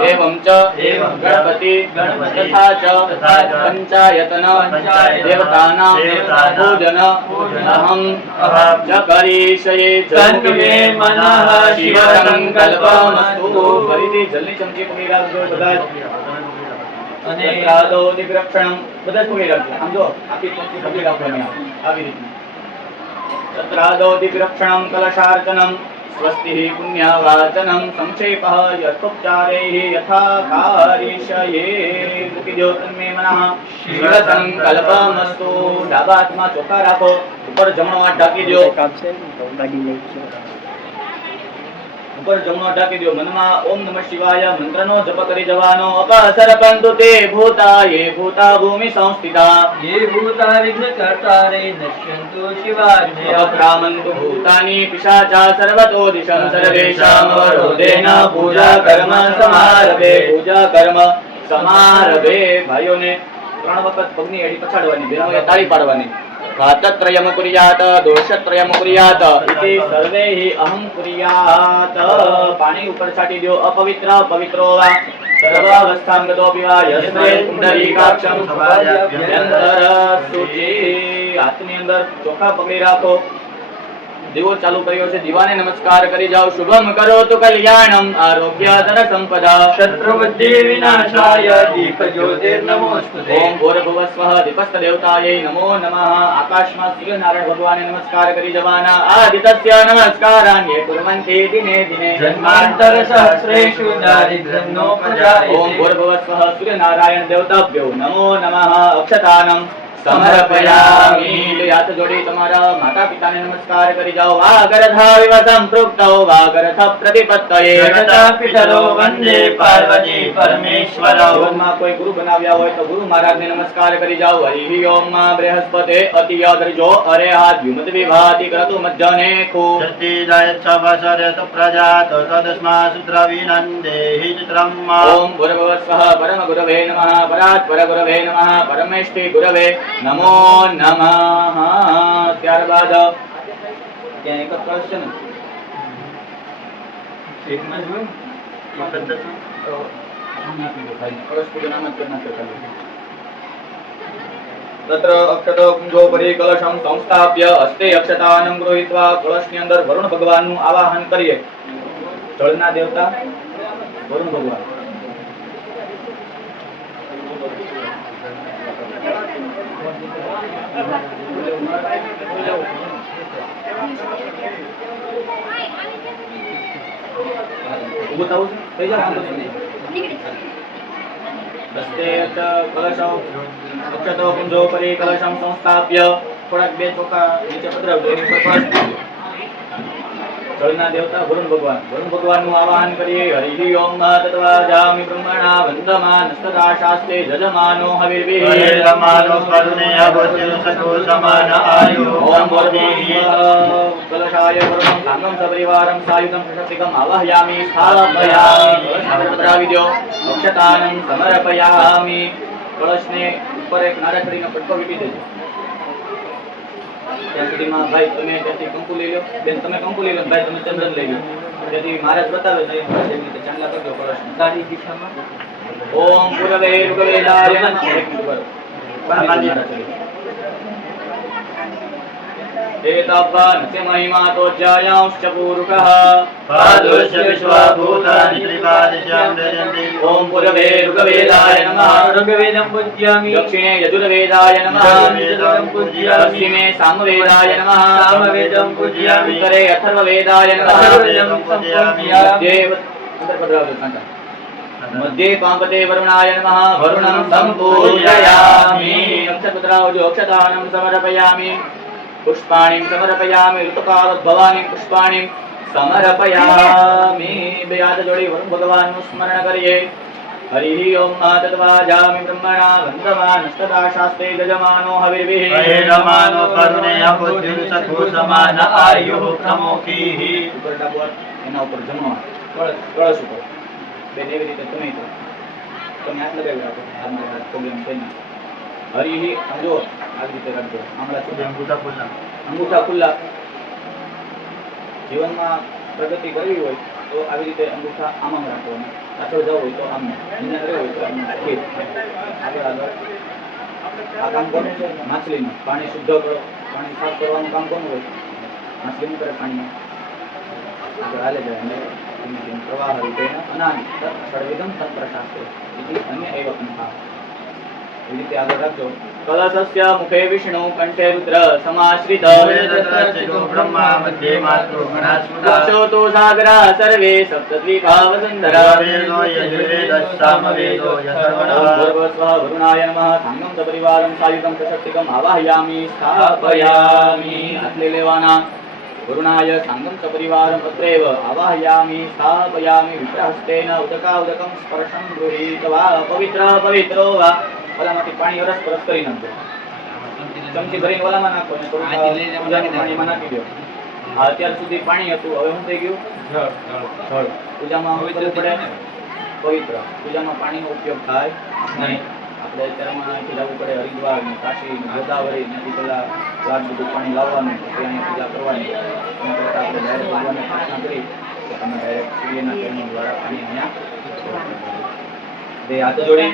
एवं च गणपति तथा च पंचायतन देवतानां पूजन अहं च करिष्ये तन्मे मनः शिवसंकल्पमस्तु फरीથી જલ્દી ચમચી પકડી રાખજો બધા અને દિગ્રક્ષણમ બધા પકડી રાખજો આમ જો આખી ચમચી પકડી રાખવાની આવી રીતે તત્રાદો દિગ્રક્ષણમ કલશાર્ચનમ स्वस्तिः पुण्यवाचनं संक्षेपः यथोपचारैः यथा कारिष्ये मुकिजो तन्मे मनः शिवसंकल्पमस्तु ડાબા હાથમાં ચોખા રાખો ઉપર જમણો હાથ ઢાંકી દો ઉપર જમણો ઢાંકી દો મનમાં ઓમ નમઃ શિવાય મંત્રનો જપ કરી જવાનો અપસરપંતુ તે ભૂતા ये भूता भूमि संस्थिता ये भूता विघ्नकर्तारे नश्यन्तु शिवाज्ञया अक्रामन्तु भूतानि पिशाचा सर्वतो दिशं सर्वेषामवरोधेन पूजा कर्म समारभे ભાઈઓને 3 વખત પગની એડી પછાડવાની બહેનોએ તાળી પાડવાની ઘાતત્રયમ કુર્યાત દોષત્રયમ કુર્યાત ઇતિ સર્વૈઃ અહં કુર્યાત પાણી ઉપર છાંટી દો અપવિત્ર પવિત્રો વા સર્વાવસ્થાં ગતોપી વા યસ્મે પુંડરીકાક્ષં સભાયાભ્યંતર શુચિ હાથની અંદર ચોખા પકડી રાખો દીવો ચાલુ કર્યો છે, દીવાને નમસ્કાર કરી જાઓ. શુભમ કરોતુ કલ્યાણમ આરોગ્ય ધન સંપદા શત્રુ બુદ્ધિ વિનાશાય દીપ જ્યોતિર નમોસ્તુતે. ઓમ ભૂર્ભુવસ્વઃ દીપસ્થ દેવતાયે નમો નમઃ. આકાશમાં સૂર્યનારાયણ ભગવાનને નમસ્કાર કરી જવાના. આદિત્ય નમસ્કારાન્યે કુર્વન્તિ દિને દિને જન્માંતર સહસ્રેષુ દારિદ્ર્યનોપજાયતે. ઓમ ભૂર્ભુવસ્વઃ સૂર્યનારાયણ દેવતાભ્યો નમો નમઃ. અક્ષતાનમ સમર્પયામિ. હાથ જોડી તમારા માતા પિતાને નમસ્કાર કરી જાઓ. વાગરથાવિવ સંપૃક્તૌ વાગરથ પ્રતિપત્તયે જગતા પિતરો વંદે પાર્વતી પરમેશ્વરૌ. જીવનમાં કોઈ ગુરુ બનાવ્યા હોય તો ગુરુ મહારાજને નમસ્કાર કરી જાઓ. હરિ ઓમ બૃહસ્પતે અતિયદર્જો અરેહાદ યુમત વિભાતિ ક્રતુ મજ્જને ખુ ઓમ ભૂર્ભુવસ્વઃ પરમ ગુરવે નમઃ. પરાત્પર ગુરવે નમઃ. પરમેષ્ઠિ ગુરવે નમો નમઃ. ત્યારબાદ ત્યાં એક જ કળશ છે ને? એકમાં જોયું કળશ પૂજન આમ જ કરી નાખજો ખાલી. તત્ર અક્ષતો કુંજોપરી કલશમ સંસ્થાપ્ય હસ્તે અક્ષતાનમ ગૃહીત્વા. કળશની અંદર વરુણ ભગવાનનું આવાહન કરીએ. જળના દેવતા વરુણ ભગવાન. ઊભું થવું છે? થઈ જાય વાંધો નહીં. હસ્તે કલશમ અક્ષતો કુંજોપરી કલશમ સંસ્થાપ્ય. થોડાક બે ચોખા નીચે પધરાવજો. એની ઉપર કળશ મૂકજો. જળના દેવતા વરુણ ભગવાન. વરુણ ભગવાનનું આવાહન કરીએ. હરિ ઓમ તત્વાજામિ બ્રહ્મણા વંદમાન સદા શાસ્તે જજમાનો હવિર્ભિઃ. ઓમ કલશાય વરુણં સાંગમ સપરિવારં સાયુધં પ્રશસ્તિકમ આવાહયામિ સ્થાપયામિ. કળશ પધરાવી દો. અક્ષતાનં સમર્પયામિ. કળશને ઉપર એક નારંગીનો પટકો વીટી દેજો. ત્યાં સુધીમાં ભાઈ તમે ત્યાંથી કંકુ લઈ લો. બેન તમે કંકુ લઈ લો. ભાઈ તમે ચંદન લઈ લો. તેથી મહારાજ બતાવે તો એવી રીતે ચાંદલા કરજો કળશ. સારી દિશામાં. ઓમ પૂરવે ઋગ્વેદાય નમઃ. એક મિનિટ બરો. एतावन्स्य महिमा तोज्यायांश्च पूरुकः पादोश्च विश्वभूतानि त्रिपादश्यां दयन्ति ओम पूर्वे ऋग्वेदाय नमः ऋग्वेदं पूज्यामि दक्षिणे यजुर्वेदाय नमः यजुर्वेदं पूज्यामि पश्चिमे सामवेदाय नमः सामवेदं पूज्यामि उत्तरे अथर्ववेदाय नमः अथर्ववेदं पूज्यामि मध्ये पांपते वरुणाय नमः वरुणं संपूजयामि अक्षतद्रावजो अक्षतानं समर्पयामि पुष्पाणिं समर्पयामि ऋतुकालोद्भवानि पुष्पाणिं समर्पयामि બે હાથ જોડી વરુણ ભગવાનનું સ્મરણ કરીએ હરિ ઓમ તત્વાજામિ બ્રહ્મણા વંદમાન સદા શાસ્તે ગજમાનો હવિર્ભિઃ હરિરમાનો કરુણયા બુદ્ધિ સખો સમાન આયુઃ પ્રમોખીઃ ઉપર ડાબો એના ઉપર જમવા કળશ ઉપર બે એવી રીતે તમે તો તમે હાથ લગાવી રાખો આ પ્રોબ્લેમ છે ને હરિ સમજો આવી રીતે રાખજો આમળા સુધી અંગૂઠા ખુલ્લા જીવનમાં પ્રગતિ કરવી હોય તો આવી રીતે અંગૂઠા આમ રાખવાનું પાછળ જવું હોય તો આમ નિર્ણય કરવો હોય તો આમ આગળ આગળ આ કામ કોનું છે માછલીનું પાણી શુદ્ધ કરો પાણી સાફ કરવાનું કામ કોનું હોય માછલીનું કરે પાણીમાં આગળ હાલે જાય અને પ્રવાહ રૂપેણ અનાદિ સર્વવિધમ તત્પ્રશાસ્તે ઇતિ અન્ય એવ પુનઃ એવી રીતે આગળ રાખજો કલશસ્ય મુખે વિષ્ણુ કંઠે રુદ્ર સમાશ્રિત બ્રહ્મા મધ્યે માતૃ ગણાસ્મૃતા દક્ષોતો સાગરા સર્વે સપ્તદ્વીપા વસુંધરા વેદો યજુર્વેદ સામવેદો યસર્વણઃ ભૂર્ભુવસ્વઃ વરુણાય નમઃ સાંગમ સપરિવારં સાયુધં સશક્તિકમ આવાહયામિ સ્થાપયામિ હાથ લઈ લેવાના વરુણાય સાંગમ સપરિવારં તત્રેવ આવાહયામિ સ્થાપયામિ વિપ્રહસ્તેન ઉદકા ઉદકં સ્પર્શં ગૃહીત્વા પવિત્ર પવિત્રો વા ઓલામાંથી પાણી રસ પરસ કરી નાખજો ચમચી ભરીને ઓલામાં નાખો અને થોડું પાણીમાં નાખી દો હા અત્યાર સુધી પાણી હતું હવે શું થઈ ગયું જળ પૂજામાં પવિત્ર પડે પવિત્ર પૂજામાં પાણીનો ઉપયોગ થાય નહીં આપણે અત્યારમાં અહીંથી જવું પડે હરિદ્વાર ને કાશી ને ગોદાવરી ત્યાંથી પેલા લાખ બધું પાણી લાવવાનું પછી અહીંયા પૂજા કરવાની એના કરતાં આપણે ડાયરેક્ટ ભગવાનને પ્રાર્થના કરી કે તમે ડાયરેક્ટ સૂર્યના કિરણો દ્વારા પાણી અહીંયા બે હાથ જોડી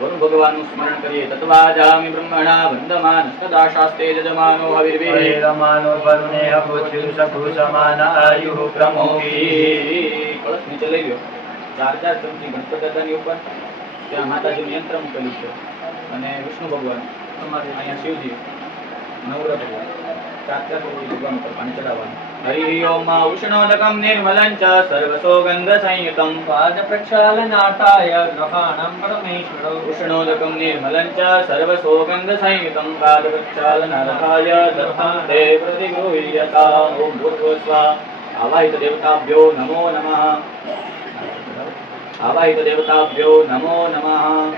વરુણ ભગવાનનું સ્મરણ કરીએ. તત્વાજામિ બ્રહ્મણા વંદમાનસ્તદા શાસ્તે જજમાનો હવિર્ભિઃ વેદમાનો વરુણેહ પૃથ્વી સખુ સમાન આયુઃ પ્રમોહી. કળશ નીચે લઈ લ્યો. 4 ચમચી ગણપતિ દાદાની ઉપર, ત્યાં માતાજીનું યંત્ર મૂકેલું છે, અને વિષ્ણુ ભગવાન, તમારે અહીંયા શિવજી, નવરથ ભગવાન, 4 ચમચી ભગવાન ઉપર પાણી ચડાવવાનું. હરિ ઓમ ઉષ્ણોદકમ નિર્મલં ચ સર્વસોગંધ સંયુતમ પાદ પ્રક્ષાલનાથાય ગ્રહાણં પરમેશ્વરો. ઉષ્ણોદકમ નિર્મલં ચ સર્વસોગંધ સંયુતમ પાદ પ્રક્ષાલનાથાય દત્તં તે પ્રતિગૃહ્યતા. ઓમ ભૂર્ભુવસ્સઃ. આવાહિત દેવતાભ્યો નમો નમઃ. આવાહિત દેવતાભ્યો નમો નમઃ.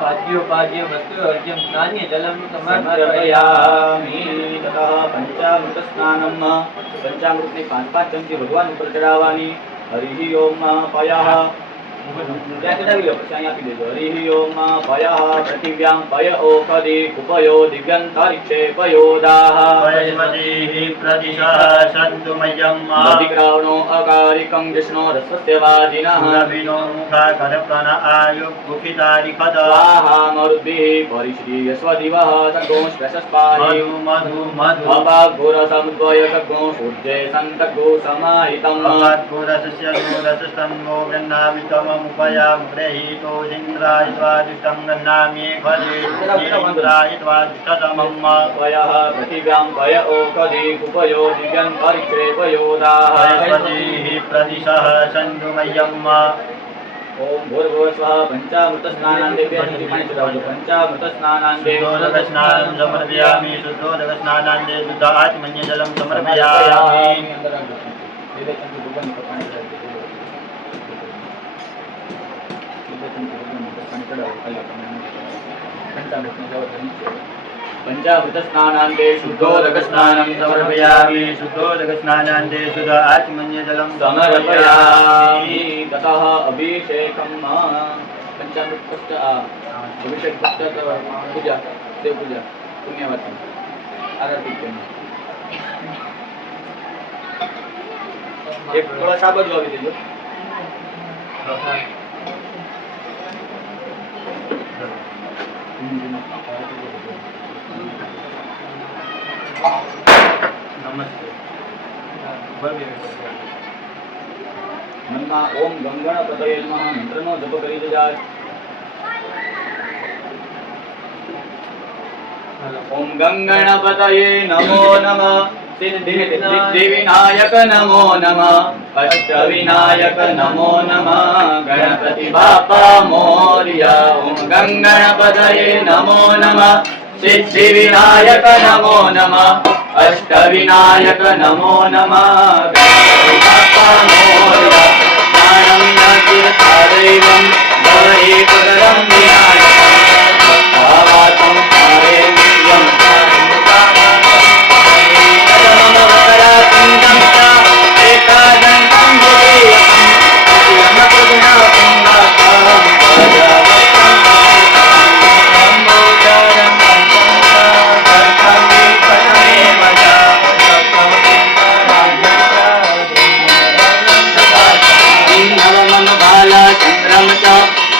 પાદ્યો પાદ્ય વસ્તુ અર્ઘ્યં સ્નાન્ય જલમ સમર્પયામિ. તતઃ પંચામૃત સ્નાનમ. પંચામૃતની 5 ચમચી ભગવાન ઉપર ચડાવવાની. હરિ ઓમ પયઃ. ત્યાં ચડાવી લો, પછી અહીંયા આપી દેજો. હરિ ઓમ પયઃ પૃથિવ્યાં પય ઓષધિ કુપયો દિવ્યંતરિક્ષે પયોદાઃ. વૈશ્વદેઃ પ્રદિશઃ સન્તુ મય્યમ. દધિક્રાવણો અકારિકં વિષ્ણો રસસ્ય વાજિનઃ. સુરભિનો મુખા કરપ્રાણ આયુઃ કુપિતારિખદ. સ્વાહા મરુદ્ભિઃ પરિશ્રીય સ્વદિવઃ સગોં શ્રેષ્ઠસ્પાહિ. મધુ મધુ મધુ. અપાઘોરસમુદ્વય સગોં સૂર્જે સંતગો સમાહિતम्. ભગવદ્ગોરસસ્ય ગોરસસ્તંગો ગન્નામિતમमुपयामुग्रहीतो इन्द्रायित्वादिष्टं गन्नाम्ये खले इन्द्रायित्वादिष्टतमम्. पयः पृथिव्यां पय ओषधि कुपयो दिव्यन्तरिक्षे पयोदाः. वैश्वदेः प्रदिशः सन्तु मय्यम्. ओम भूर्भुवस्वः. पंचामृत स्नानान्ते पाणी चढ़ावજો. पंचामृत स्नानान्ते शुद्धोदकस्नानं समर्पयामि. शुद्धोदकस्नानान्ते शुद्ध आचमन्यजलं समर्पयामि. पंचामृत स्नानान्ते शुद्धोदकस्नानं समर्पयामि. शुद्धोदकस्नानान्ते शुद्ध आचमन्यजलं समर्पयामि. ततः अभिषेकं. पंचामृत पश्चात् अभिषेक पश्चात् पूजा, देव पूजा, पुण्यवाचन, आरती करनी. एक कळश આ બાજુ આવી દેજો. નમસ્તે. મનમાં ઓમ ગંગણપતયે નમઃ મંત્રનો જપ કરી દેજાય. ઓમ ગંગણપતયે નમો નમઃ. સિદ્ધિવિનાયક નમો નમઃ. અષ્ટવિનાયક નમો નમઃ. ગણપતિ બાપા મોર્યા. ઓમ ગંગણપતયે નમો નમઃ. સિદ્ધિવિનાયક નમો નમઃ. અષ્ટવિનાયક નમો નમઃ. ગણપતિ બાપા મોર્યા. જ્ઞાનં તીર્થાદૈવં ભવેકરં વિનાયકં. ભાવાત્મં ભાવેન્દ્રિયં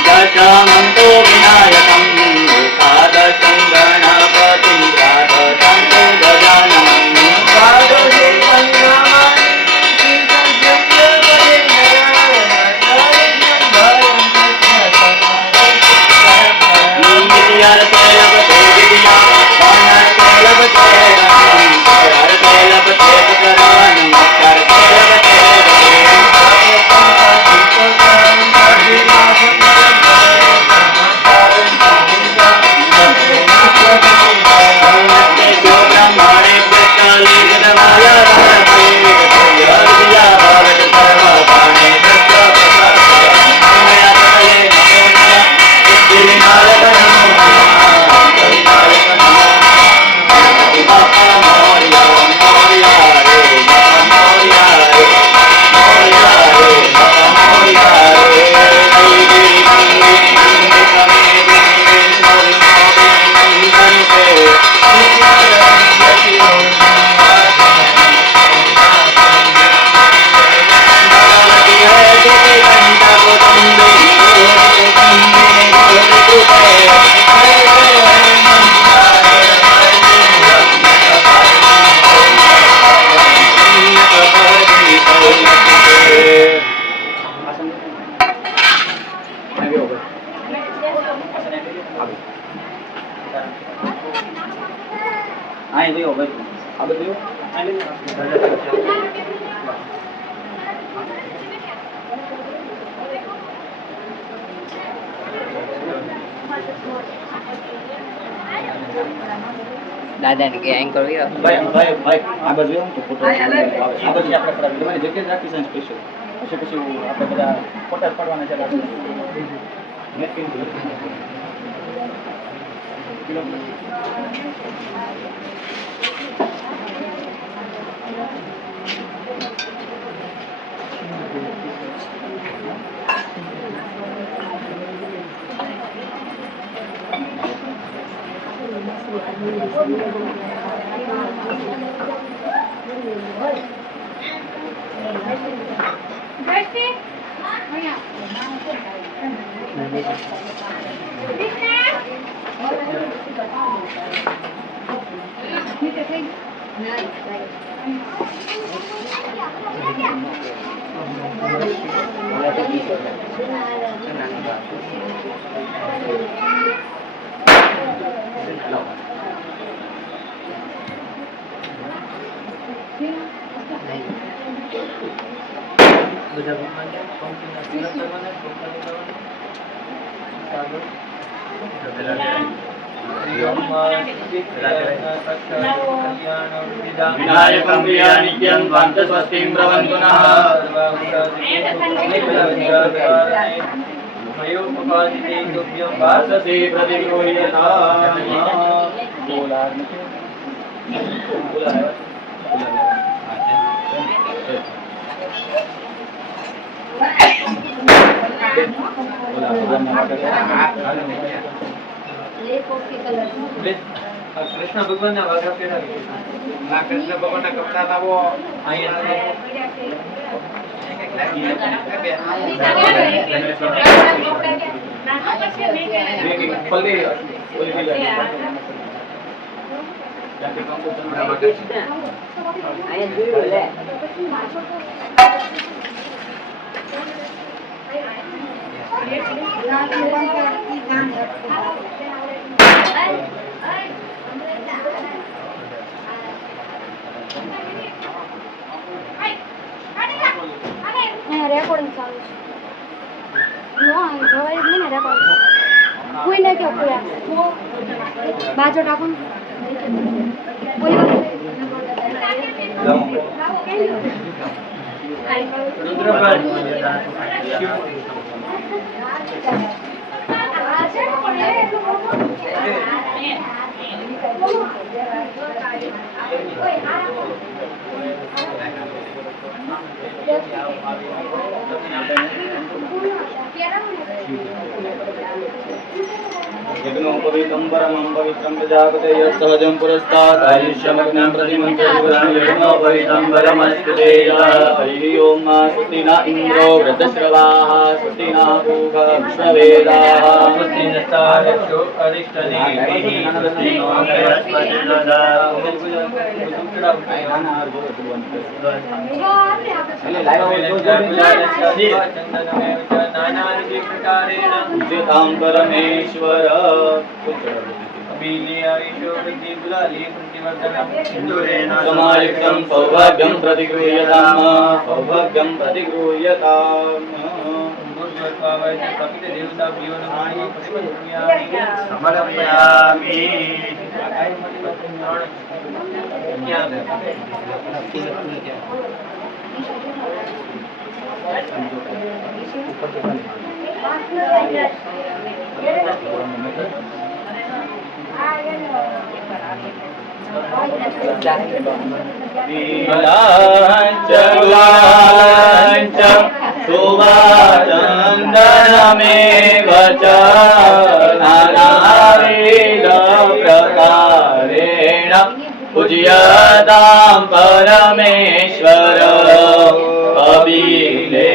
दशमन्तो विनायकं एकादशं અહીં ગયો ભાઈ આ બધું દાદા ને કે અહીં કરવી ભાઈ ભાઈ ભાઈ આ બાજુ આવું તો ફોટો આ પછી આપણે કરાવી તમારી જગ્યાએ રાખી છે સ્પેશિયલ પછી આપણે બધા ફોટા પાડવાના છે મેં કીધું विनायकं नित्यं पान्तस्वस्तिं प्रवन्तु नः वाससे કૃષ્ણ ભગવાન ના વાઘા કેડા કૃષ્ણ ભગવાન ના કપડા લાવો રેકોર્ડિંગ ચાલુ છે નો જોવાય જ નહીં રેકોર્ડિંગ કોઈ નહીં કે કોઈ બાજુ ટાકું કોઈ यज्ञोपवीतं परमं पवित्रं प्रजापते यत्सहजं पुरस्तात् आयुष्यमग्नं प्रतिमन्त्रं यज्ञोपवीतं परमस्तु ते हरिः ओं स्वस्ति न इन्द्रो वृद्धश्रवाः स्वस्ति न पूषा विश्ववेदाः स्वस्ति नस्तारक्षो अरिष्टनेमिः स्वस्ति नो उच्यतां परमेश्वर समायुक्तं सौभाग्यं प्रतिगृह्यताम् सौभाग्यं प्रतिगृह्यताम् समर्पयामि सुवाचन्दनमेव च नानाविधप्रकारेण पूज्यतां परमेश्वर अभिलेयायुषो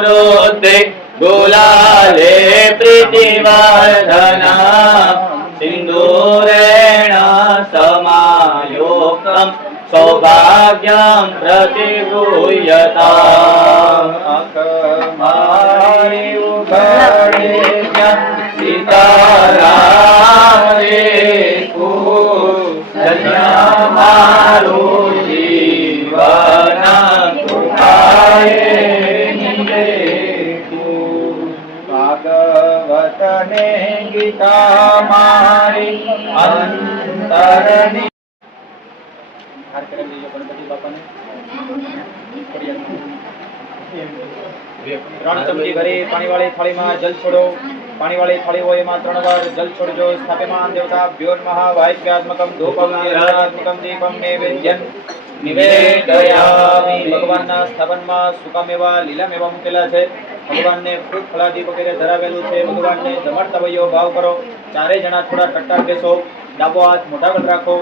वृद्धि गुलाले प्रीतिवर्धना सिन्दूरेण समायोक्तं सौभाग्यं प्रतिगृह्यताम् सीतारामे ધન્ય મારું જીવન કૃપાએ નિલેખું. ભાગવતને ગીતા મારી અંતરની હાર કરી દેજો ગણપતિ બાપાને. ત્રણ ચમચી ભરી પાણીવાળી થાળીમાં જલ છોડો. પાણીવાળી થાળી હોય એમાં 3 વાર જલ છોડજો. સ્થાપ્યમાન દેવતાભ્યો નમઃ. વાહિક્યાત્મકમ ધૂપમ યજ્ઞાત્મકમ દીપમ નૈવેદ્યં નિવેદયામિ. ભગવાનના સ્થાપનમાં સુકામેવા લીલામેવા મૂકેલા છે. ભગવાનને ફ્રૂટ ફળાદી વગેરે ધરાવેલું છે. ભગવાનને જમાડતા વયો ભાવ કરો. ચારે જણા થોડા ટટ્ટાર બેસો. ડાબો હાથ મોઢા પર રાખો.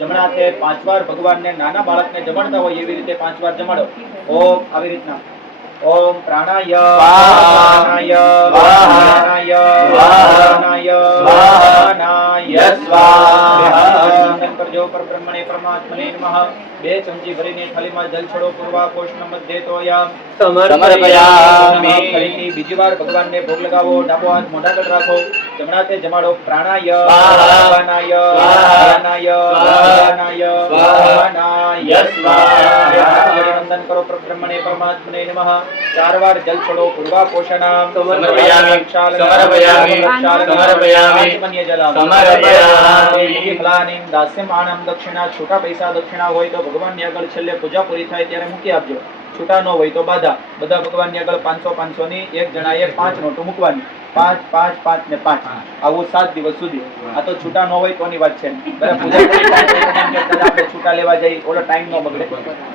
જમણા હાથે 5 વાર ભગવાનને નાના બાળકને જમાડતા હોય એવી રીતે 5 વાર જમાડો. ઓમ આવી રીતના ઓમ પ્રાણાય પ્રાણાય પ્રાણાય પ્રાણાય પ્રાણાય સ્વાહા. કરજો પરબ્રહ્મણે પરમાત્મને નમઃ. 2 ચમચી ભરીને થાળીમાં જલ છોડો. પૂર્વાકોષ્ણ મધ્યે તોયામ સમર્પયામિ. ફરીથી બીજી વાર ભગવાનને ભોગ લગાવો. ડાબો હાથ મોઢા પર રાખો. જમણા હાથે જમાડો. પ્રાણાય પ્રાણાય પ્રાણાય પ્રાણાય પ્રાણાય સ્વાહા. વંદન કરો પરબ્રહ્મણે પરમાત્મને નમઃ. 4 વાર જલ છોડો. પૂર્વાકોષણામ સમર્પયામિ સમર્પયામિ સમર્પયામિ આચમન્ય જલમ સમર્પયામિ. ફલાનિ દાસ્યમાનમ દક્ષિણા. છૂટા પૈસા દક્ષિણા હોય તો ભગવાનની આગળ છેલ્લે પૂજા પૂરી થાય ત્યારે મૂકી આપજો. છૂટા ન હોય તો બાધા. બધા ભગવાનની આગળ 500 500 ની એક જણાએ 5 નોટો મૂકવાની. 5 5 5 ને 5 આવું 7 દિવસ સુધી. આ તો છૂટા ન હોય તોની વાત છે. બરાબર પૂજા પૂરી થાય તો આપણે છૂટા લેવા જઈએ ઓલો ટાઈમ નો બગડે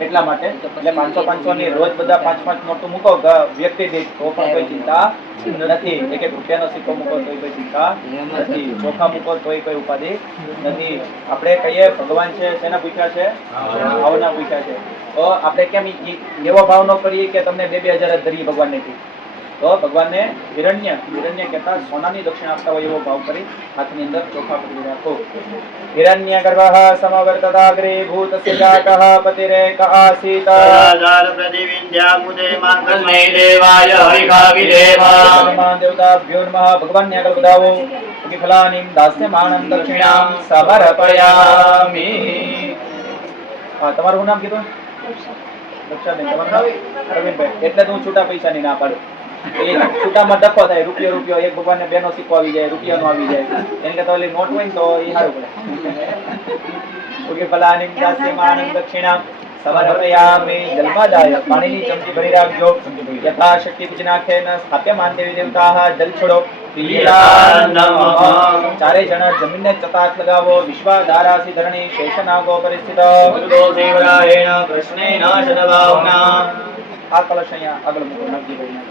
એટલા માટે. એટલે 500 500 ની રોજ બધા 5 5 નોટો મૂકો વ્યક્તિ દીઠ તો પણ કોઈ ચિંતા નથી. એક એક રૂપિયાનો સિક્કો મૂકો તોય કોઈ ચિંતા નથી. ચોખા મૂકો તોય કોઈ ઉપાધિ નથી. આપણે કહીએ ભગવાન છે શેના પૂછ્યા છે? ભાવના પૂછ્યા છે. તો આપણે કેમ એવો ભાવ ન કરીએ કે તમને 2-2 હજાર જ ધરીએ ભગવાનને થી. તો ભગવાનને હિરણ્ય કહેતા સોનાની દક્ષિણા આપતા હોય એવો ભાવ કરી હાથની અંદર ચોખા પકડી રાખો. હિરણ્ય ગર્ભઃ સમવર્તદાગ્રે ભૂતસ્ય જાતઃ પતિરેક આસીત. આધાર પ્રતિવિંધ્યા મુદે માંગલ્મય દેવાય હરિકાવિદેવા. દેવતાભ્યો નમઃ. ભગવાનને આગળ વધાવો. ફલાનિ દાસ્યમાનં દક્ષિણાં સમર્પયામિ. હા, તમારું શું નામ કીધું? રક્ષાબેન. તમારું નામ? રવિનભાઈ. એટલે તો હું છૂટા પૈસાની ના પાડું. એ છૂટામાં ડખો થાય. રૂપિયો એક ભગવાનને 2 નો સિક્કો આવી જાય, રૂપિયાનો આવી જાય. એને કરતા ઓલી નોટ હોય ને તો એ સારું પડે. ફલાનિ દાસ્યમાનં દક્ષિણાં સમર્પયામિ. જલમાદાય. પાણીની ચમચી ભરી રાખજો. યથાશક્તિ પૂજનાખેન સ્થાપ્યમાન દેવી દેવતાઃ. જલ છોડો. ચારે જણા જમીનને ચતાત લગાવો. વિશ્વાધારાસી ધરણી શેષનાગો પરિસ્થિત. કૃષ્ણેન શતભાવના. આ કલશ અહીંયા આગળ મૂકો. નાગજીભાઈ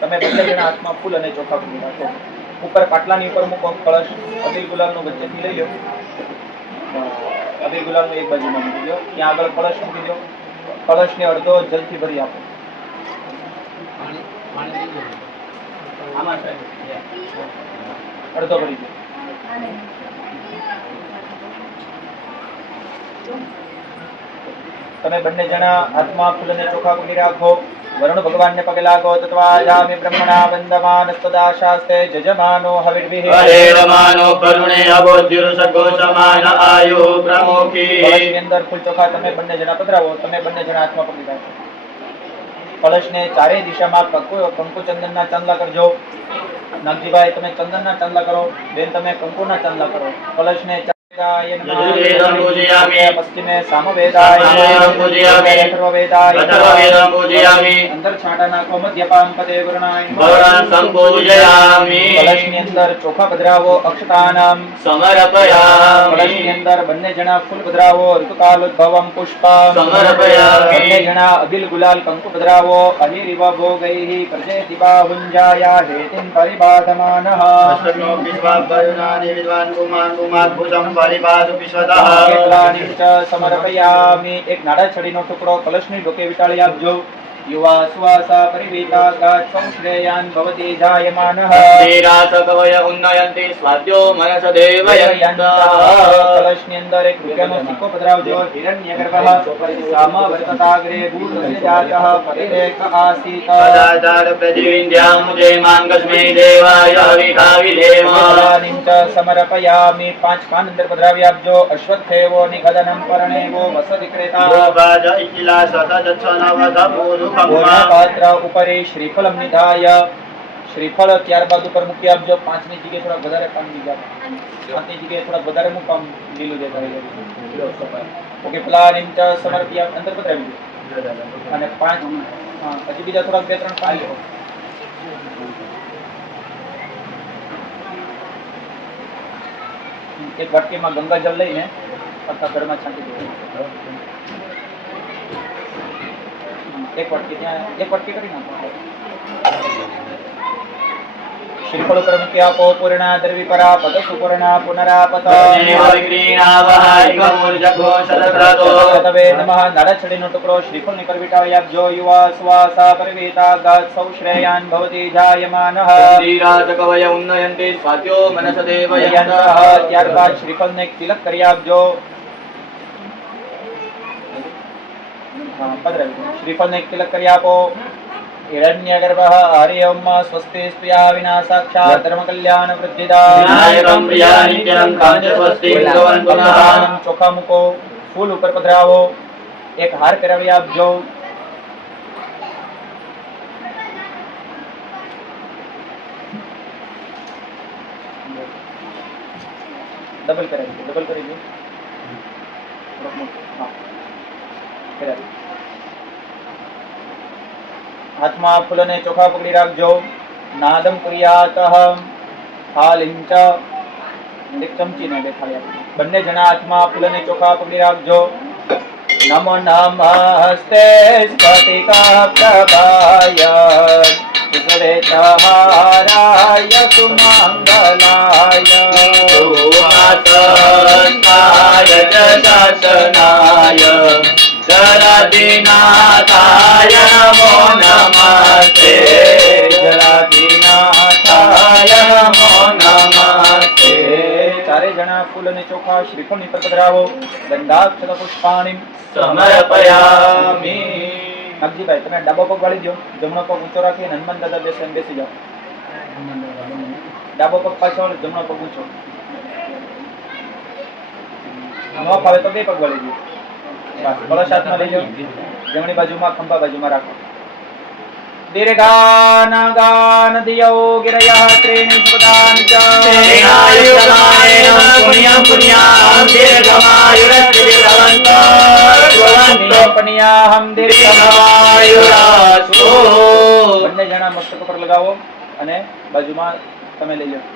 તમે 2 જણા હાથમાં ફૂલ અને ચોખા પૂરી રાખો. ઉપર પાટલાની ઉપર મૂકો કળશ. અબીલ ગુલાલનું વચ્ચેથી લઈ લો. અબીલ ગુલાલનું એક બાજુમાં મૂકી દો. ત્યાં આગળ કળશ મૂકી દો. કળશને અડધો જલથી ભરી આપો. આમાં અડધો ભરી દો. તમે 2 જણા હાથમાં ફૂલ અને ચોખા પકડી રાખો. વરુણ ભગવાનને પગે લાગો. તત્વાજામિ બ્રહ્મણા વંદમાન સદા શાસ્તે જજમાનો હવિર્વિહિ. હરેરમાનો કરુણે અબોધ્યુર સગો સમાન આયુ પ્રમુખી. કળશની અંદર ફૂલ ચોખા તમે 2 જણા પધરાવો. તમે 2 જણા હાથમાં પકડી રાખો. કળશને ચારે દિશામાં કંકુ ચંદનના ચાંદલા કરજો. નાગજીભાઈ તમે ચંદનના ચાંદલા કરો. બેન તમે કંકુના ચાંદલા કરો. કળશને પશ્ચિમે સામવેદાય અંદર છાંટા નાખો. મધ્યપાન પદે કળશની અંદર ચોખા પધરાવો. અક્ષતાનામ સમર્પયામિ. કળશની અંદર 2 જણા ફૂલ પધરાવો. ઋતુકાલોદ્ભવમ પુષ્પમ સમર્પયામિ. 2 જણા અબિલ ગુલાલ કંકુ પધરાવો. અહિરિવ ભોગૈઃ પ્રજેતિ બાહુંજાયા હેતિં પરિબાધમાનઃ. અષ્ટનો વિશ્વાભયુનાનિ વિદ્વાન કુમાર ભૂષમ સમર્પયામિ. એક નાડા છડીનો ટુકડો કલશની ડોકે વીંટાળી આપજો. યુવા શ્વાસા પરિવેતા ગાત સંશ્રેયાન ભવતિ જાયમાનઃ. ધીરાસકવય ઉન્નયન્તિ સ્વાદ્યો મનસ દેવયંત. કળશની અંદર 1 રૂપિયાનો સિક્કો પધરાવજો. હિરણ્યગર્ભઃ સામવર્તતાગ્રે ભૂતસ્ય જાતઃ પરિરેક આસીત. પદાચાર પ્રતિવિંધ્યામુજે માંગસ્મે દેવાય હવિષાવિધેમ. ફલાનિં ચ સમર્પયામિ. 5 પાન અંદર પધરાવી આપજો. અશ્વત્થેવો નિગદનં પરણેવો વસતિ ક્રેતા. ગોપાજ ઇકિલા સતજચ્છનવધ પૂરુકમ્મા. પૂર્ણપાત્ર ઉપરે શ્રીફળમ નિધાય. શ્રીફળ ત્યારબાદ ઉપર મૂકી આપજો. 5 ની જગ્યાએ થોડા વધારે પાન બીજા 5 ની જગ્યાએ થોડા વધારે મૂકમ લીલું દેખાય. ઓકે ફલાનિં ચ સમર્પ્યા અંદર પધરાવી દો. અને 5 હજી બીજા થોડા 2-3 પાન લો. એક વાટકીમાં ગંગાજળ લઈને આખા ઘરમાં છાંટી દો. એક વાટકી કરી નાખો. શ્રીફળ ઉપર મૂકી આપો. પૂર્ણા દ્રવી પરા પદ સુપૂર્ણા પુનરાપત. તવે નમઃ. નારદછડીનો ટુકડો શ્રીફળ ની પર વીંટાળી આપજો. યુવા શ્વાસા પરિવેતા ગાત સૌ શ્રેયાન ભવતી જાયમાનઃ. ધીરાજકવય ઉન્નયન્તિ સ્વાત્યો મનસદેવયંતઃ. ત્યારબાદ શ્રીફળ ને તિલક કરી આપજો. શ્રીફળ ને તિલક કરી આપો. હિરણ્યગર્ભઃ હરિ ઓમ સ્વસ્તિ સ્ત્રિયા વિના સાક્ષાત ધર્મ કલ્યાણ વૃદ્ધિદા. વિનાયકં પ્રિયા નિત્યં કાંચ સ્વસ્તિ ભગવાન પુનઃ. ચોખા મૂકો. ફૂલ ઉપર પધરાવો. એક હાર કરાવી આપજો. ડબલ કરી દો. હા કરાવી. હાથમાં ફૂલ અને ચોખા પકડી રાખજો. નાદમ કુર્યાતઃ. હાલિંચ એક ચમચી ને ખાલી આપજો. બંને જણા હાથમાં ફૂલ અને ચોખા પકડી રાખજો. નમો નમસ્તે સ્ફટિકા પ્રભાય સુરેતહારાય સુમંગલાય. સુહાસનાય ચ શાસનાય જલાધિનાથાય નમો નમસ્તે. જલાધિનાથાય નમો નમસ્તે. ચારે જણા ફૂલ અને ચોખા શ્રીફળની પર પધરાવો. ગંધાક્ષત પુષ્પાણિ સમર્પયામિ. નાગજીભાઈ તમે ડાબો પગ વાળી દો. જમણો પગ ઊંચો રાખી હનુમાન દાદા બેસી જાઓ. ડાબો પગ પાછળ, જમણો પગ ઊંચો. ન ફાવે તો બે પગ વાળી દો. બસ કળશ હાથમાં લઈ જાઓ. જમણી બાજુમાં ખંભા બાજુમાં રાખો. દીર્ઘાન દિયો ગિરયઃ ત્રીણિ પદાન ચ. પણ્યાહમ દીર્ઘમાયુરાસ્તુ. બંને જણા મસ્તક પર લગાવો અને બાજુમાં તમે લઈ જાઓ.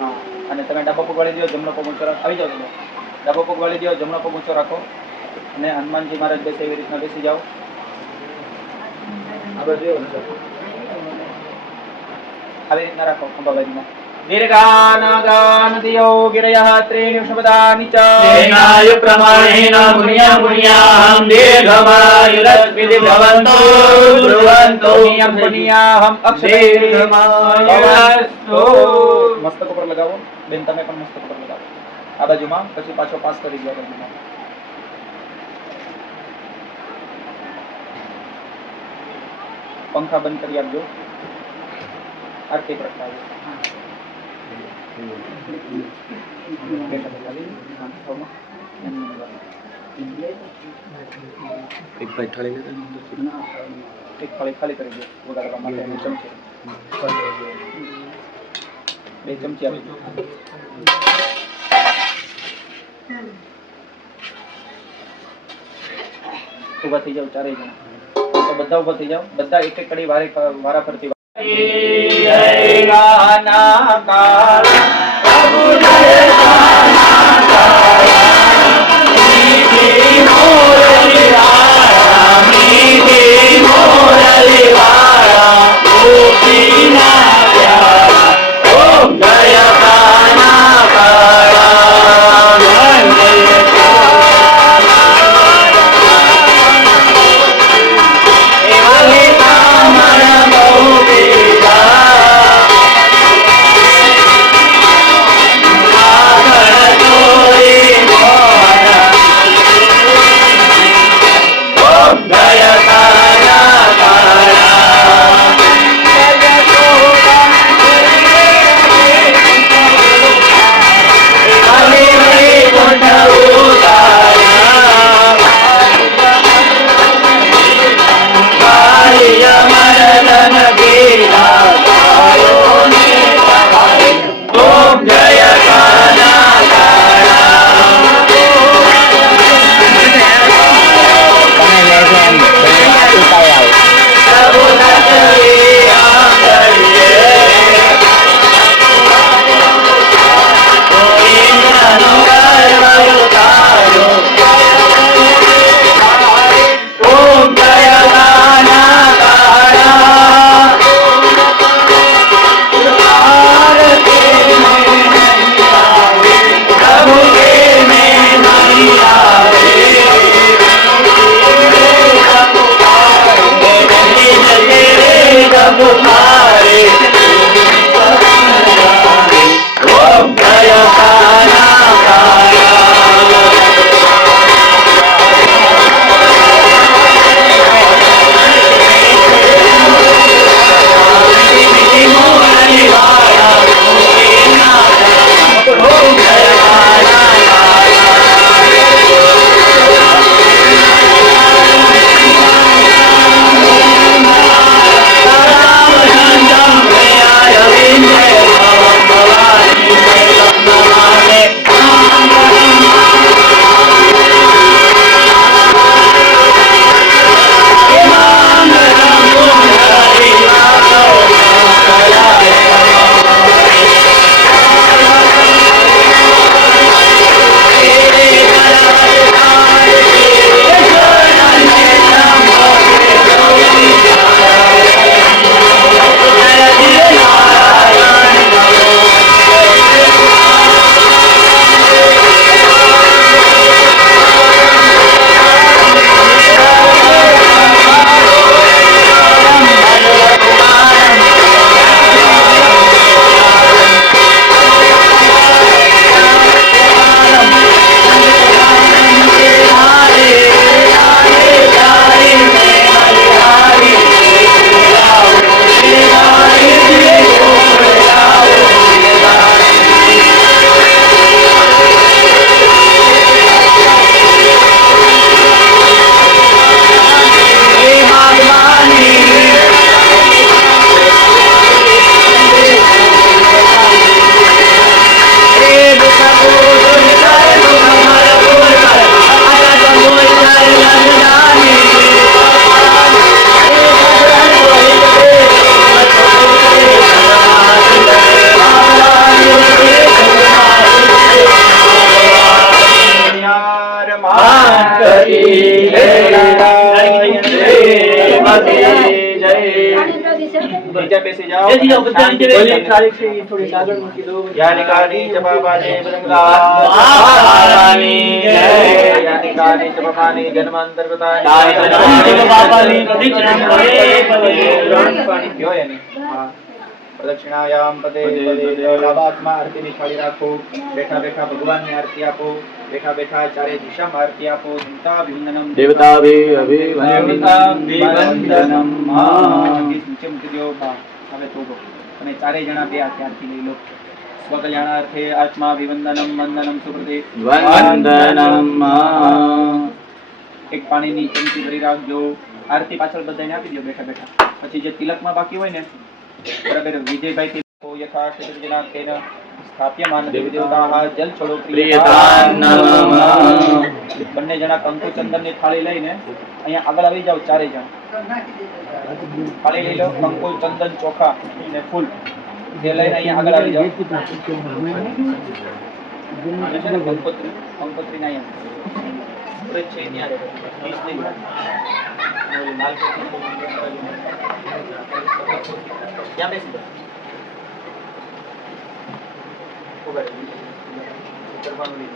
હા અને તમે ડાબો પગ વાળી દો. જમણો પગ ઊંચો રાખો. આવી જાઓ તમે. ડાબો પગ વાળી દો. જમણો પગ ઊંચો રાખો અને હનુમાનજી મહારાજ બેસે એવી રીતના બેસી જાઓ. આવી રીતના રાખો ખંભા બાજુમાં. દીર્ઘાનાગાન દિયો ગિરયઃ ત્રીણિ શબ્દાનિ ચ. તેનાય પ્રમાણેન પુણ્યં પુણ્યાહં દીર્ઘમાયુરસ્મિતિ ભવન્તો બ્રુવન્તો. પુણ્યં પુણ્યાહં અક્ષયમાયુરસ્તુ. મસ્તક ઉપર લગાવો. બેન તમે પણ મસ્તક ઉપર લગાવો. આ બાજુમાં. પછી પાછો પાસ કરી દો. બાજુમાં પંખા બંધ કરી આપજો. આરતી પ્રગટાવો. એક થાળી ખાલી કરી દો. વગાડવા માટે અને ચમચી 2 ચમચી આપી દો. ઉભા થઈ જાઓ ચારેય જણા. તો બધા ઉભા થઈ જાઓ. બધા એક એક કડી વારા ફરતી. જય ગાના કાળા પ્રભુ જય ગાના કાળા. મીઠી મોરલી વાળા, મીઠી મોરલી વાળા, ગોપીના પ્યારા. ઓમ જય ગાના કાળા. જય નીચે બેસી જાઓ. બેસી જાઓ, બધા નીચે બેસી જાઓ. થાળી છે ઈ થોડી આગળ મૂકી દો. યાનિકાની જપાપાની મહારાણી જય. યાનિકાની જપાપાની જન્માંતર કૃતાની બાપાની પ્રદક્ષિણા પાણી પીઓ એની. હા. પ્રદક્ષિણાયામ પદે પદે ડાબા હાથમાં આરતીની થાળી રાખો. બેઠા બેઠા ભગવાનની આરતી આપો. બેઠા બેઠા ચારે દિશામાં આરતી આપો. દેવતાભિવંદનમ દેવતાભિવંદનમ ગીત નીચે મૂકી દો. હવે થોડો અને ચારેય જણા બે હાથે આરતી લઈ લો. સ્વકલ્યાણાર્થે આત્માભિવંદનમ વંદનમ સુપ્રતે વંદનમ. એક પાણીની ચમચી ભરી રાખજો. આરતી પાછળ બધાને આપી દો બેઠા બેઠા. પછી જે તિલકમાં બાકી હોય ને બરાબર વિજયભાઈ તિલકો યથા ક્ષેત્રજના તેન સ્થાપ્યમાન દેવદેવતાઃ જલ છોડો પ્રિયતાન નમઃ. બંને જણા કંકુ ચંદનની થાળી લઈને અહીંયા આગળ આવી જાઓ. ચારે જણ થાળી લઈ લો. કંકુ ચંદન ચોખા અને ફૂલ તે લઈને અહીંયા આગળ આવી જાઓ. અને છે ને કંકોત્રી ના અહીંયા છે ત્યાં ડીશ નહીં લાલ ત્યાં બેસી જાઓ. ઉભા રહી કરવાનું નહીં.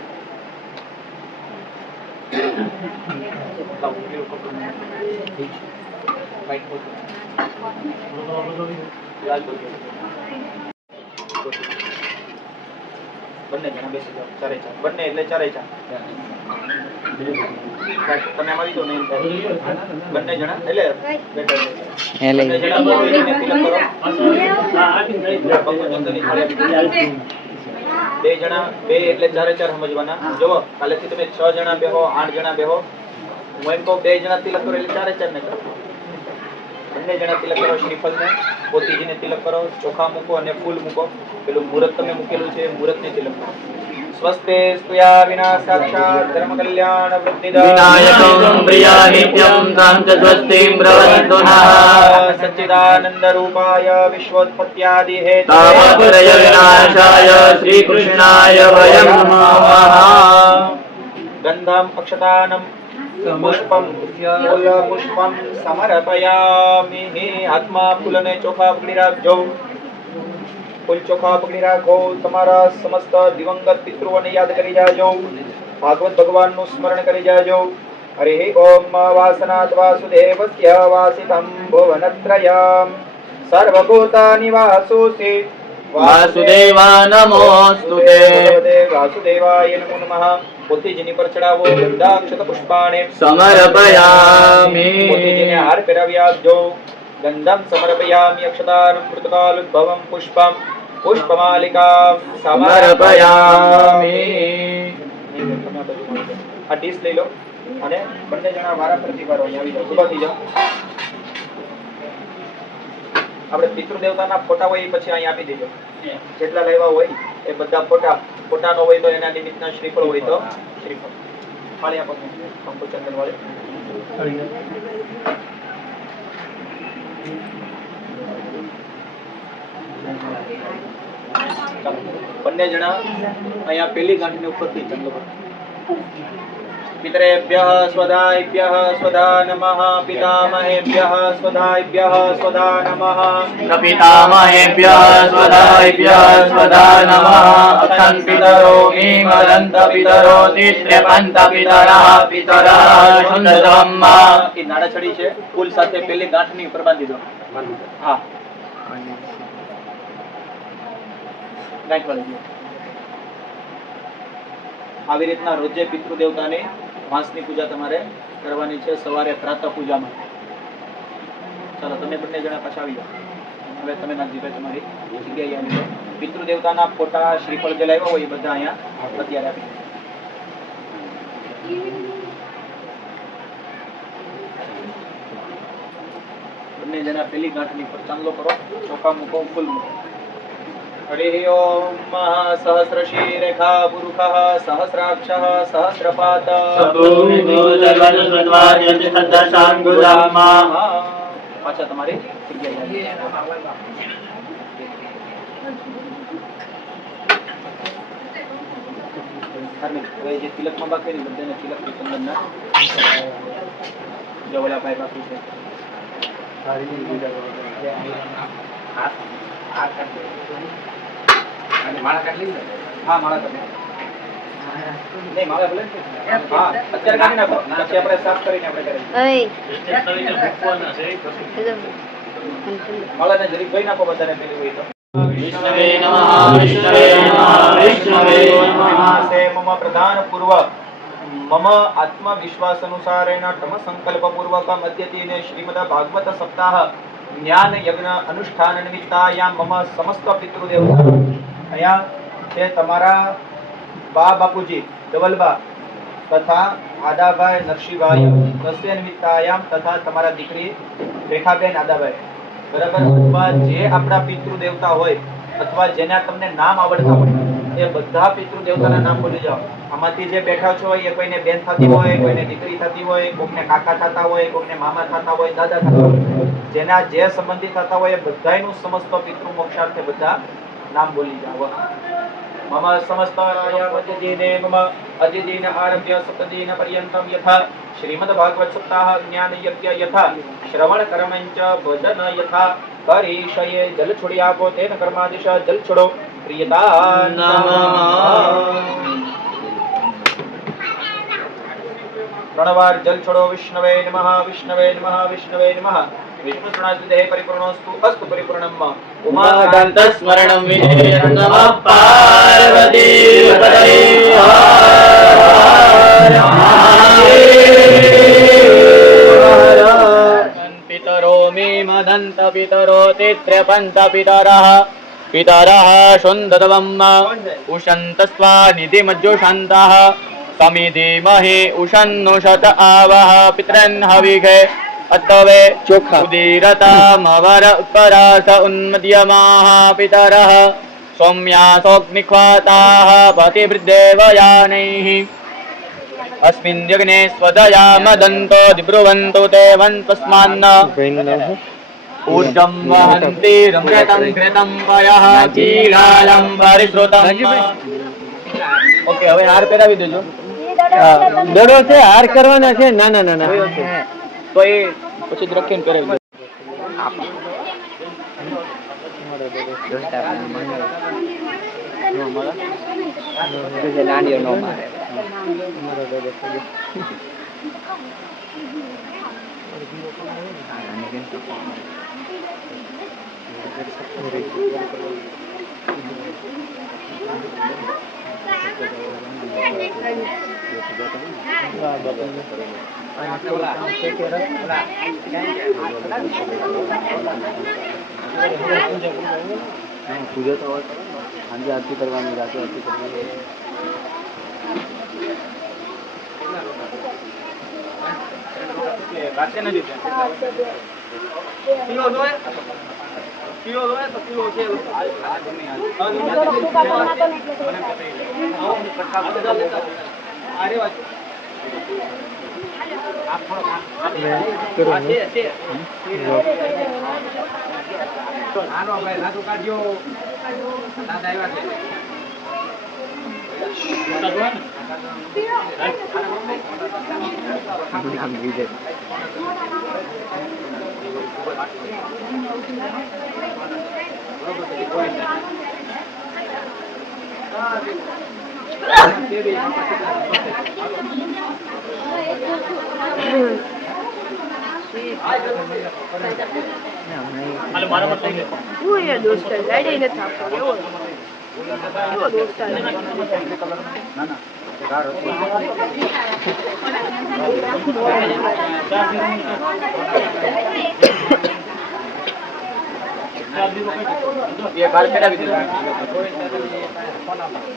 લાવો પેલું કપડું વ્હાઈટ કપડું લાલ કપડું. બંને જણા બેસી જાઓ. ચારે ચાર બંને એટલે ચારે ચાર. તમે આવી જાઓ નહીં. બંને જણા એટલે બેઠા બંને જણા બોલીને તિલક કરો. ભગવંતની થાળી આપી દો. બે જણા બે એટલે ચારે ચાર સમજવાના. જુઓ કાલેથી તમે 6 જણા બેહો 8 જણા બેહો. હું એમ કહું 2 જણા તિલક કરો એટલે ચારે ચાર ને કરો. બંને જણા તિલક કરો. શ્રીફળ ને પોતીજીને તિલક કરો. ચોખા મૂકો અને ફૂલ મૂકો. પેલું મુહૂર્ત તમે મૂકેલું છે મુહૂર્ત ને તિલક કરો. સ્વસ્તે સ્તુયા વિના સાક્ષાત ધર્મ કલ્યાણ વૃદ્ધિદા વિનાયકં પ્રિયા નિત્યં તાં ચ સ્વસ્તિં પ્રવદન્તુ નઃ. સચ્ચિદાનંદ રૂપાય વિશ્વોત્પત્યાદિ હેતવે તાપત્રય વિનાશાય શ્રી કૃષ્ણાય વયં નમઃ. ગંધમ અક્ષતાનમ પુષ્પમ ફૂલ પુષ્પમ સમર્પયામિ. હાથમાં ફૂલ અને ચોખા પકડી રાખજો. ફૂલ ચોખા પકડી રાખો. તમારા સમસ્ત દિવંગત પિતૃઓને યાદ કરી જાજો. ભાગવત ભગવાનનું સ્મરણ કરી જાજો. હરિ ઓમ વાસનાત વાસુદેવસ્ય વાસિતં ભુવનત્રયં સર્વભૂતાનિ વાસુસી વાસુદેવા નમોસ્તુતે. ભગવતે વાસુદેવાય નમો નમઃ. પોતીજીની પર ચડાવો. ગંધાક્ષત પુષ્પાણે સમર્પયામિ. પોતીજીને હાર પહેરાવી આપજો. ગંધમ સમર્પયામિ. અક્ષતાન મૃતકાલુદ્ભવમ પુષ્પમ પુષ્પમાલિકા સમર્પયામિ. આ ડીશ લઈ લો અને બંને જણા વારા ફરતી કરો. અહીંયા આવી જાઓ. ઊભા થઈ જાઓ. આપણે પિતૃદેવતાના ફોટા હોય એ પછી અહીંયા આપી દેજો. જેટલા લાવ્યા હોય એ બધા ફોટા નો હોય તો એના નિમિત્તના શ્રીફળ હોય તો શ્રીફળ. થાળી આપો. કંકુ ચંદન વાળી. બંને જણા અહીંયા પેલી ગાંઠની ઉપરથી ચંદ્ર પર. પિતરેભ્યઃ સ્વધાયભ્યઃ સ્વધા નમઃ. પિતામહેભ્યઃ સ્વધાયભ્યઃ સ્વધા નમઃ. પિતામહેભ્યઃ સ્વધાયભ્યઃ સ્વધા નમઃ. અથં પિતરો મીમદંત પિતરો તિષ્ઠ્યપંત પિતરઃ પિતરઃ સુંદરમ્મ. એ નાડાછડી છે ફૂલ સાથે પેલી ગાંઠની ઉપર બાંધી દો. હા ગાંઠ વાળી દો. આવી રીતના રોજે પિતૃદેવતાની વાંસની પૂજા તમારે કરવાની છે સવારે પ્રાતઃ પૂજામાં. ચાલો તમે બંને જણા પાછા આવી જાઓ. હવે તમે નાગજીભાઈ તમારી જગ્યાએ આવી જાઓ. પિતૃદેવતાના ફોટા શ્રીફળ જે લાવ્યા હોય એ બધા અહીંયા અત્યારે આપી દો. બંને જણા પેલી ગાંઠની પર ચાંદલો કરો. ચોખા મૂકો ફૂલ મૂકો. हरि ओम सहस्रशीरेखा पुरुषः सहस्राक्षः सहस्रपात पाछा तुम्हारी જે તિલકમાં બાકી નહીં બધાને તિલક ચંદનના જવળા પાય બાકી છે. હા માળા કરી નહીં માળા ભલે ને. હા અત્યારે કાઢી નાખો પછી આપણે સાફ કરીને આપણે કરીએ. મૂકવાના છે પછી માળાને જરીક ધોઈ નાખો બધાને પેલી હોય તો. વિષ્ણવે નમઃ વિષ્ણવે નમઃ વિષ્ણવે નમઃ સે મમ પ્રધાન પૂર્વ મમ આત્મવિશ્વાસ અનુસારેણ તમ સંકલ્પ પૂર્વકમ અદ્યતીને શ્રીમદ ભાગવત સપ્તાહ જ્ઞાન યજ્ઞ અનુષ્ઠાન નિમિત્તાયામ મમ સમસ્ત પિતૃદેવતા અહીંયા છે તમારા બા બાપુજી ધવલબા તથા આદાભાઈ નરસિંહભાઈ તસ્ય નિમિત્તાયામ તથા તમારા દીકરી રેખાબેન આદાભાઈ બરાબર અથવા જે આપણા પિતૃ દેવતા હોય અથવા જેના તમને નામ આવડતા હોય એ બધા પિતૃ દેવતાના નામ બોલી જાઓ. આમાંથી જે બેઠા છો એ કોઈને બેન થતી હોય, કોઈને દીકરી થતી હોય, કોઈને કાકા થતા હોય, કોઈને મામા થતા હોય, દાદા થતા હોય, જેના જે સંબંધી થતા હોય એ બધાયનું સમસ્ત પિતૃ મોક્ષાર્થે બધા નામ બોલી જાઓ. મમ સમસ્ત આયામદ્યદીને મમ અદ્યદીન આરભ્ય સપ્તદીન પર્યંતમ યથા શ્રીમદ ભાગવત સપ્તાહ જ્ઞાન યજ્ઞ યથા શ્રવણ કર્મંચ ભજન યથા કરીશયે જલ છોડી આપો તેન કર્માદિશ જલ છોડો પ્રિયતા નમઃ. ત્રણવાર જલ છોડો. વિષ્ણવે નમઃ વિષ્ણવે નમઃ વિષ્ણવે નમઃ. વિષ્ણુ શરણાગતિ પરિપૂર્ણોસ્તુ અસ્તુ પરિપૂર્ણમ. ઉમાકાંત સ્મરણમ વિજય નમઃ પાર્વતી પતયે હર હર મહાદેવ. પિતરો મે મદંત પિતરો તેત્ર્ય પંચ પિતરઃ પિતરઃ શુન્દતવમ ઉશંતસ્વા નિધિમજ્જોષાन्तઃ સમિધિમહે ઉશન્નુષત આવઃ પિતરન્ હવિઘે અતવે ઉદીરતામવર ઉપરાસ ઉન્મદ્યમાઃ પિતરઃ સૌમ્યાસોऽગ્નિખ્વાતાઃ પતિભૃદેવયાનૈઃ अस्मिन् यज्ञे स्वदयामदन्तो दिब्रुवन्तो ते वन्तस्मान्न ऊर्जं वहन्ति रमृतं घृतं पयः चीलालं परिश्रुतम्. ઓકે હવે હાર પહેરાવી દેજો. દડો છે હાર કરવાના છે. ના ના ના ના તો એ પછી જ રખીને પહેરાવી દેજો. દાંડીઓ નો મારે. પૂજા તો હોય સાંજે આરતી કરવાની, રાતે આરતી કરવાની.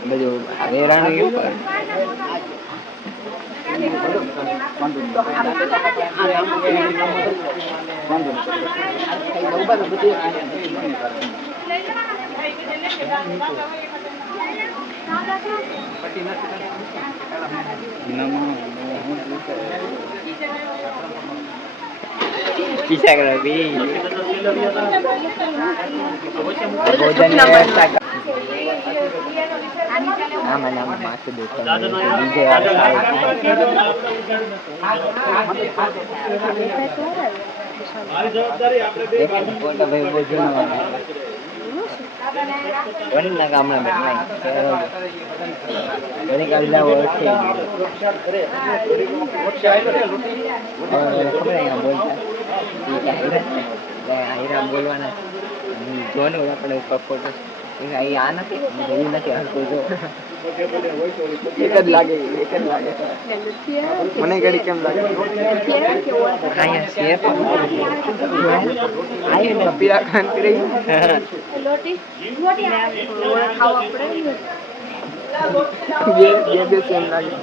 બધું વેરાણું ઉપર પીછા કરો બી ભોજન વ્યવસ્થા કરો. આમાં નામ માથું દુખાય બીજે વાર એક મોટા ભાઈ બહુ જૂનો વડીના ગામડા માં ઘણી કાલ જાવ ઓળખે ખબર અહીંયા બોલતા હીરા બોલવાના જોવાનું આપણે ફોટો આ નથી એવું નથી હરકું જો એક જ લાગે મને ઘડી કેમ લાગે અહીંયા શેર આયે પીરા ખાન કરી લોટી ખાવા પડે બે સેમ લાગે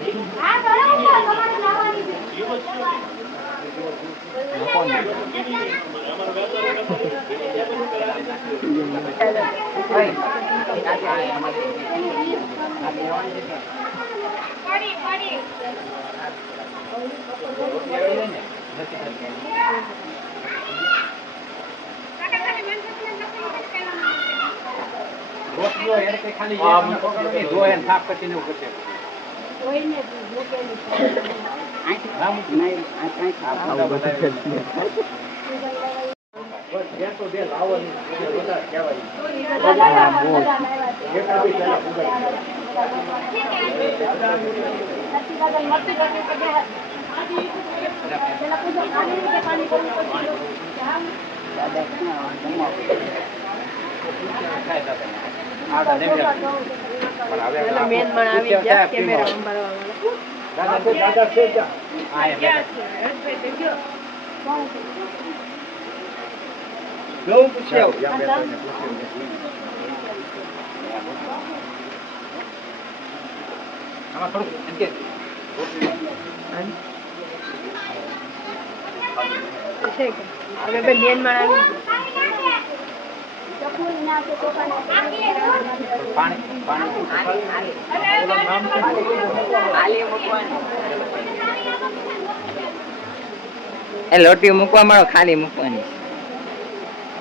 એ લોટી મૂકવા માંડો ખાલી મૂકવાની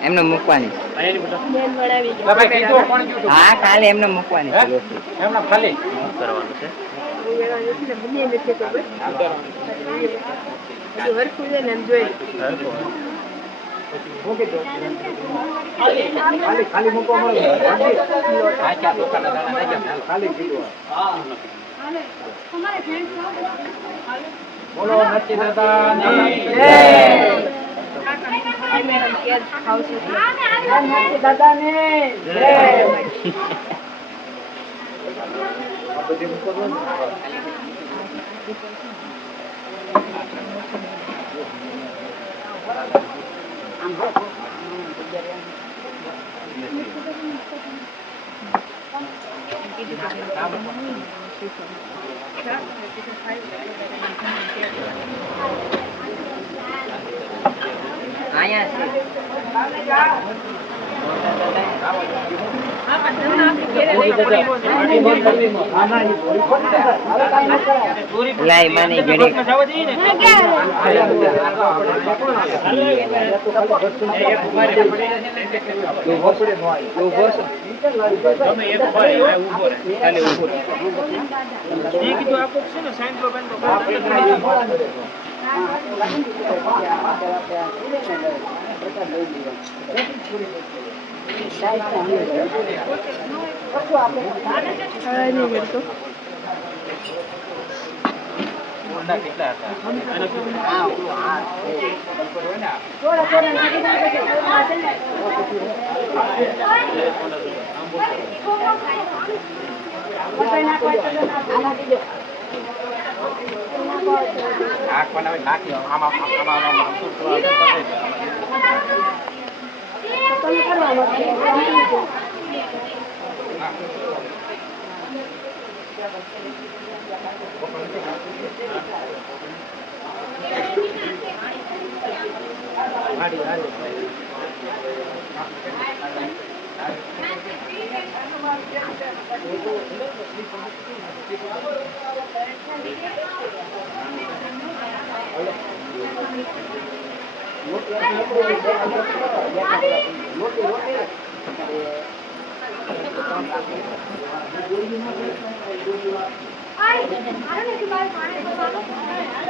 એમને મૂકવાની હા ખાલી એમને મૂકવાની ખાલી કરવાનું છે ખાલી મૂકવા મળે બોલો નચી દાદાની જય દાદાની જય લાઈ માની ઘડી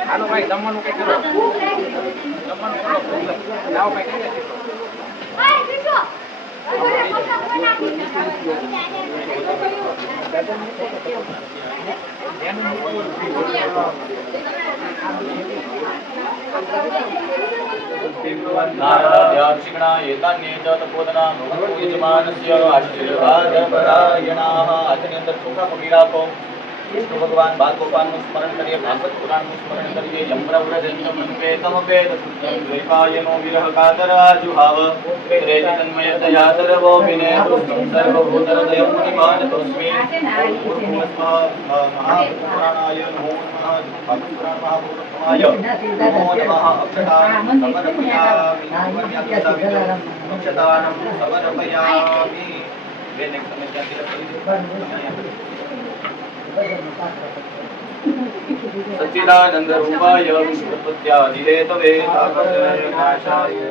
હાલો ભાઈ જમવાનું કઈ કરો જમવાનું કરો લાવો કઈ કરીએ નારાયણાયેતાન્યે ચ તપોદના ભગવતો યજમાનસ્ય આશ્ચર્યભાજપરાયણાઃ આજની અંદર ચોખા પકડી રાખો વિષ્ણુ ભગવાન બાલ ગોપાલનું સ્મરણ કરીએ ભાગવત પુરાણનું સ્મરણ કરીએ યમપ્રવ્રજન્યમ વેતમવેદ દ્વૈપાયનો વિરહ કાતરાજુહાવ ત્રેજિતન્મયતયા સર્વો વિનેતુસ્તમ સર્વભૂતહૃદયં મુનિમાનતોસ્મિ મહાપુરાણાય નમો નમઃ ભાગવત મહાપુરાણાય નમો નમઃ અક્ષતાનં સમર્પયામિ બેન એક સમસ્યા સચ્ચિદાનંદ રૂપાય વિષ્ણુપત્યાદિહેતવે તાપત્રયનાશાય